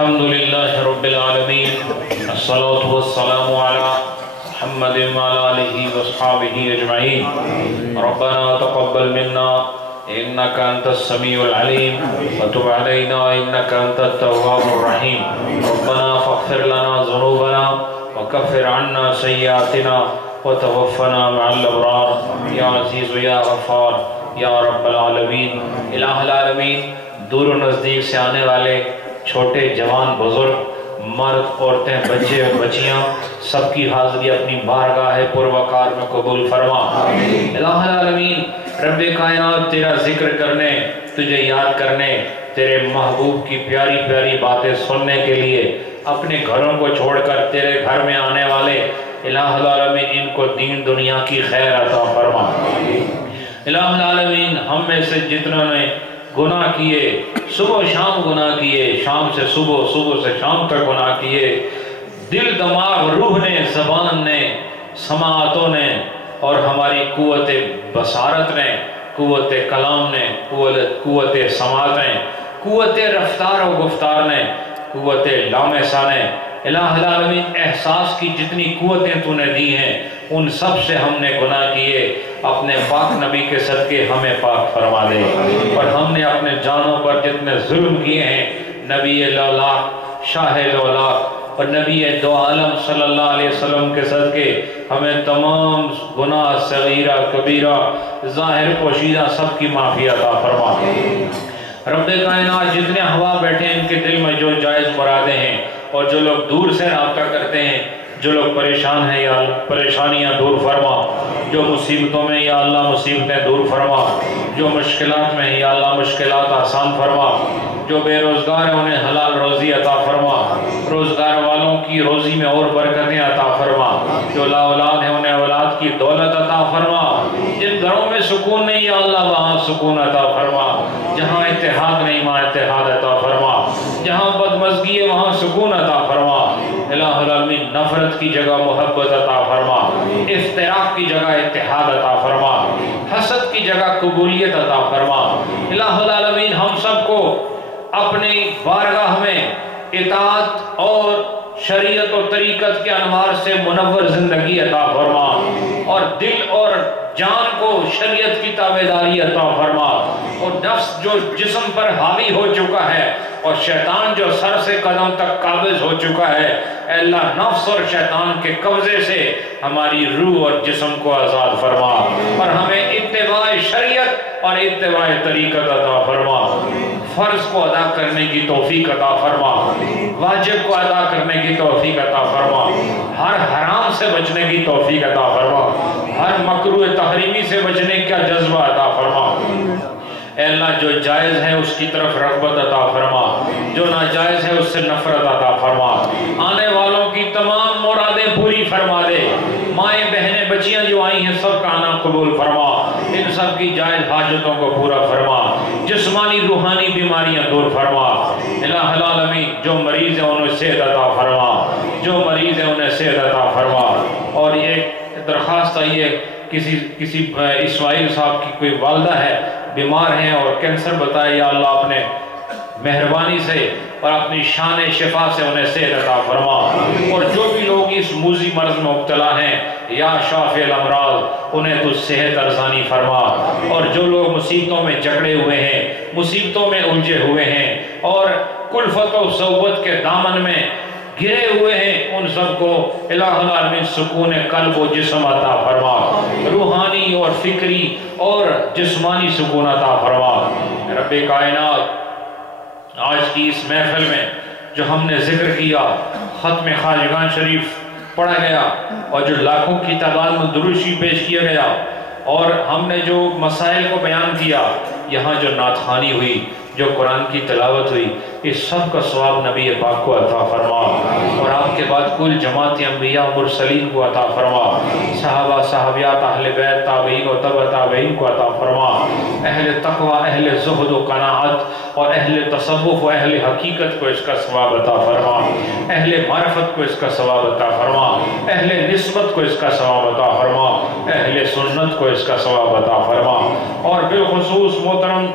الحمد لله رب العالمين، الصلاة والسلام على محمد وعلى آله وصحبه أجمعين ربنا تقبل منا إنك أنت السميع العليم وتب علينا إنك أنت التواب الرحيم ربنا فاغفر لنا ذنوبنا وكفر عنا سيئاتنا وتوفنا مع الأبرار يا عزيز يا غفار یا رب العالمین الہ العالمین دور و نزدیک سے آنے والے چھوٹے جوان بزرگ مرد عورتیں بچے اور بچیاں سب کی حاضری اپنی بارگاہ پروقار میں قبول فرما الہ العالمین رب کائنات تیرا ذکر کرنے تجھے یاد کرنے تیرے محبوب کی پیاری پیاری باتیں سننے کے لیے اپنے گھروں کو چھوڑ کر تیرے گھر میں آنے والے الہ العالمین ان کو دین دنیا کی خیر عطا فرما الہ العالمین ہم میں سے جتنوں نے گناہ کیے صبح شام گناہ کیے شام سے صبح صبح سے شام تک گناہ کیے دل دماغ روح نے زبان نے سماعتوں نے اور ہماری قوت بصارت نے قوت کلام نے قوت سماعت نے قوت رفتار و گفتار نے قوت لامحسا نے الہ العالمین احساس کی جتنی قوتیں تو نے دی ہیں ان سب سے ہم نے گناہ کیے اپنے پاک نبی کے صدقے ہمیں پاک فرما دے اور ہم نے اپنے جانوں پر جتنے ظلم کیے ہیں نبی لولاک شاہ لولاک اور نبی دو عالم صلی اللہ علیہ وسلم کے صدقے ہمیں تمام گناہ صغیرہ کبیرہ ظاہر پوشیدہ سب کی معافی عطا فرما رب کائنات جتنے ہوا بیٹھے ان کے دل میں جو جائز مرادیں ہیں اور جو لوگ دور سے رابطہ کرتے ہیں جو لوگ پریشان ہیں یا اللہ پریشانیاں دور فرما جو مصیبتوں میں یا اللہ مصیبتیں دور فرما جو مشکلات میں یا اللہ مشکلات آسان فرما جو بے روزگار ہیں انہیں حلال روزی عطا فرما روزگار والوں کی روزی میں اور برکتیں عطا فرما جو لا اولاد ہیں انہیں اولاد کی دولت عطا فرما جن گھروں میں سکون نہیں یا اللہ وہاں سکون عطا فرما جہاں اتحاد نہیں وہاں اتحاد عطا فرما جہاں بدمزگی ہے وہاں سکون عطا فرما الہ العالمین نفرت کی جگہ محبت عطا فرما افتراق کی جگہ اتحاد عطا فرما حسد کی جگہ قبولیت عطا فرما الہ العالمین ہم سب کو اپنی بارگاہ میں اطاعت اور شریعت و طریقت کے انوار سے منور زندگی عطا فرما اور دل اور جان کو شریعت کی تابعداری عطا فرما اور نفس جو جسم پر حاوی ہو چکا ہے اور شیطان جو سر سے قدم تک قابض ہو چکا ہے اے اللہ نفس اور شیطان کے قبضے سے ہماری روح اور جسم کو آزاد فرما اور ہمیں اتباع شریعت اور اتباع طریقت عطا فرما فرض کو ادا کرنے کی توفیق عطا فرما واجب کو ادا کرنے کی توفیق عطا فرما ہر حرام سے بچنے کی توفیق عطا فرما ہر مکروہ تحریمی سے بچنے کا جذبہ عطا فرما اے اللہ جو جائز ہے اس کی طرف رغبت عطا فرما جو ناجائز ہے اس سے نفرت عطا فرما آنے والوں کی تمام مرادیں پوری فرما دے مائیں بہنیں بچیاں جو آئی ہیں سب کا آنا قبول فرما ان سب کی جائز حاجتوں کو پورا فرما جسمانی روحانی بیماریاں دور فرما الہ العالمین جو مریض ہیں انہیں صحت عطا فرما جو مریض ہیں انہیں صحت عطا فرما اور ایک درخواست آئی ہے کسی اسماعیل صاحب کی کوئی والدہ ہے بیمار ہیں اور کینسر بتائے یا اللہ اپنے مہربانی سے اور اپنی شان شفا سے انہیں صحت عطا فرما اور جو بھی لوگ اس موذی مرض میں مبتلا ہیں یا شافی الامراض انہیں تو صحت ارزانی فرما اور جو لوگ مصیبتوں میں جکڑے ہوئے ہیں مصیبتوں میں الجھے ہوئے ہیں اور کلفت و صحبت کے دامن میں گرے ہوئے ہیں ان سب کو الہ العالمین سکون قلب و جسم عطا فرما روحانی اور فکری اور جسمانی سکون عطا فرما رب کائنات آج کی اس محفل میں جو ہم نے ذکر کیا ختم خواجگان شریف پڑھا گیا اور جو لاکھوں کی تعداد میں درود شریف پیش کیا گیا اور ہم نے جو مسائل کو بیان کیا یہاں جو نعت خوانی ہوئی جو قرآن کی تلاوت ہوئی اس سب کا ثواب نبی پاک کو عطا فرما اور آپ کے بعد کل جماعت انبیاء مرسلین کو عطا فرما صحابہ صحابیات اہل بیت تابعین و تبع تابعین کو عطا فرما اہل تقوی اہل زہد و قناعت اور اہل تصوف و اہل حقیقت کو اس کا ثواب عطا فرما اہل معرفت کو اس کا ثواب عطا فرما اہل نسبت کو اس کا ثواب عطا فرما اہل سنت کو اس کا ثواب عطا فرما اور بالخصوص محترم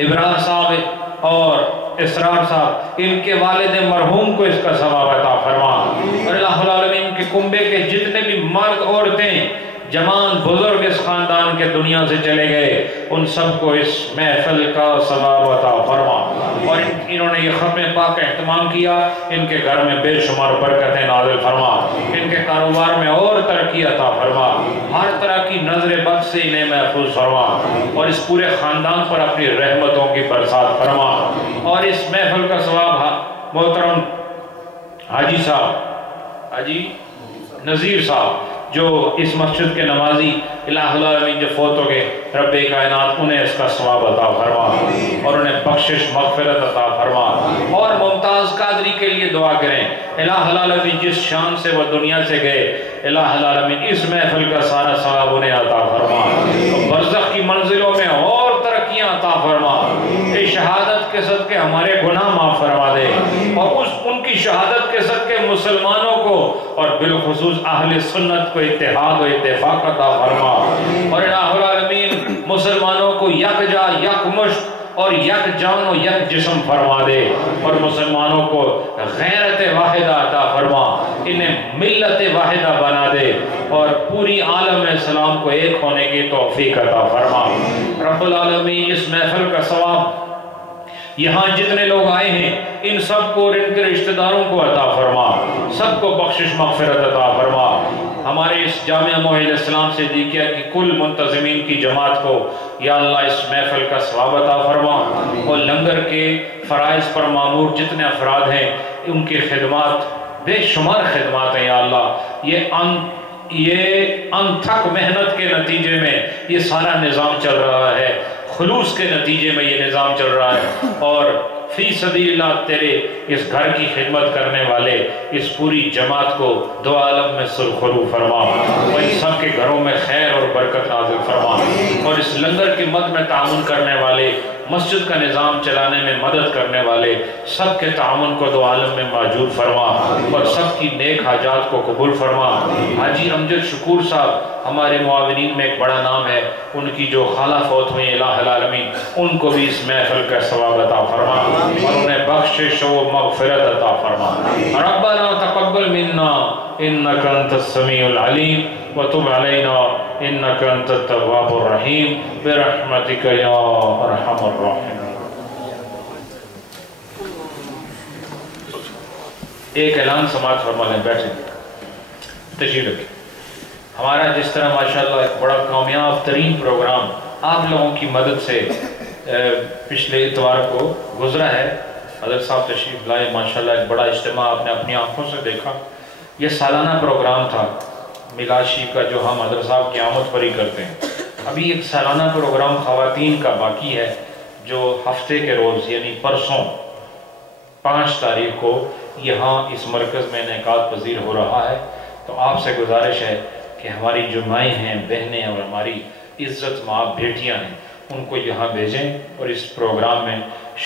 ابراہیم صاحب اور اسرار صاحب، ان کے والد مرحوم کو اس کا ثواب عطا فرما، اور الہ العالمین کے کنبے کے جتنے بھی مرد عورتیں جوان بزرگ اس خاندان کے دنیا سے چلے گئے، ان سب کو اس محفل کا ثواب عطا فرما، اور انہوں نے یہ ختم پاک کا اہتمام کیا، ان کے گھر میں بے شمار برکتیں نازل فرما، ان کے کاروبار میں اور ترقی عطا فرما، ہر طرح کی نظر بد سے انہیں محفوظ فرما، اور اس پورے خاندان پر اپنی رحمتوں کی برسات فرما، اور اس محفل کا ثواب محترم حاجی صاحب، حاجی نذیر صاحب جو اس مسجد کے نمازی الہ العالمین جو فوت ہو گئے، رب کائنات انہیں اس کا ثواب عطا فرما اور انہیں بخشش مغفرت عطا فرما، اور ممتاز قادری کے لیے دعا کریں، الہ العالمین جس شان سے وہ دنیا سے گئے، الہ العالمین اس محفل کا سارا ثواب انہیں عطا فرما، برزخ کی منزلوں میں اور ترقیاں عطا فرما، اے شہادت کے صدقے ہمارے گناہ معاف فرما دے، اور ان کی شہادت کے صدقے مسلمانوں کو اور بالخصوص اہل سنت کو اتحاد و اتفاق عطا فرما، اور الہ العالمین مسلمانوں کو یکجا یکمشت اور یک جان و یک جسم فرما دے، اور مسلمانوں کو غیرت واحدہ عطا فرما، انہیں ملت واحدہ بنا دے، اور پوری عالم اسلام کو ایک ہونے کی توفیق عطا فرما۔ رب العالمین اس محفل کا ثواب یہاں جتنے لوگ آئے ہیں ان سب کو اور ان کے رشتہ داروں کو عطا فرما، سب کو بخشش مغفرت عطا فرما، ہمارے اس جامعہ موحد اسلام صدیقیہ کی کل منتظمین کی جماعت کو یا اللہ اس محفل کا ثواب عطا فرما، اور لنگر کے فرائض پر مامور جتنے افراد ہیں ان کی خدمات بے شمار خدمات ہیں یا اللہ، یہ انتھک محنت کے نتیجے میں یہ سارا نظام چل رہا ہے، خلوص کے نتیجے میں یہ نظام چل رہا ہے، اور فی سبیل اللہ تیرے اس گھر کی خدمت کرنے والے اس پوری جماعت کو دو عالم میں سرخرو فرما، اور ان سب کے گھروں میں خیر اور برکت نازل فرما، اور اس لنگر کی مد میں تعاون کرنے والے، مسجد کا نظام چلانے میں مدد کرنے والے سب کے تعاون کو دو عالم میں موجود فرما، اور سب کی نیک حاجات کو قبول فرما۔ حاجی امجد شکور صاحب ہمارے معاونین میں ایک بڑا نام ہے، ان کی جو خالہ فوت ہوئی الہ العالمین ان کو بھی اس محفل کا ثواب عطا فرما، اور انہیں بخشش و مغفرت عطا فرما۔ ربنا تقبل منا انك انت السميع العليم وتب علينا انك انت التواب الرحيم برحمتك يا ارحم الراحمين۔ ایک اعلان سماعت فرما لیں، بیٹھیں، تشریف رکھیں۔ ہمارا جس طرح ماشاءاللہ ایک بڑا کامیاب ترین پروگرام آپ لوگوں کی مدد سے پچھلے اتوار کو گزرا ہے، حضرت صاحب تشریف لائے، ماشاءاللہ ایک بڑا اجتماع آپ نے اپنی آنکھوں سے دیکھا، یہ سالانہ پروگرام تھا میلاشی کا جو ہم حضرت صاحب کی آمد پر ہی کرتے ہیں۔ ابھی ایک سالانہ پروگرام خواتین کا باقی ہے جو ہفتے کے روز یعنی پرسوں 5 تاریخ کو یہاں اس مرکز میں انعقاد پذیر ہو رہا ہے، تو آپ سے گزارش ہے کہ ہماری جو مائیں ہیں، بہنیں اور ہماری عزت مآب بیٹیاں ہیں ان کو یہاں بھیجیں اور اس پروگرام میں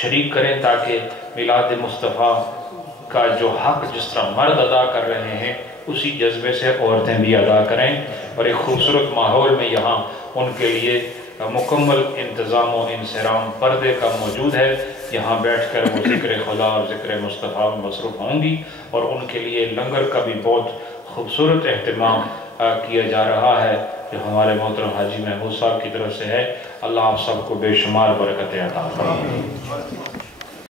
شریک کریں، تاکہ میلاد مصطفیٰ کا جو حق جس طرح مرد ادا کر رہے ہیں اسی جذبے سے عورتیں بھی ادا کریں، اور ایک خوبصورت ماحول میں یہاں ان کے لیے مکمل انتظام و انصرام پردے کا موجود ہے، یہاں بیٹھ کر وہ ذکر خدا اور ذکر مصطفیٰ میں مصروف ہوں گی، اور ان کے لیے لنگر کا بھی بہت خوبصورت اہتمام کیا جا رہا ہے جو ہمارے محترم حاجی محمود صاحب کی طرف سے ہے۔ اللہ آپ سب کو بے شمار برکتیں عطا فرمائے۔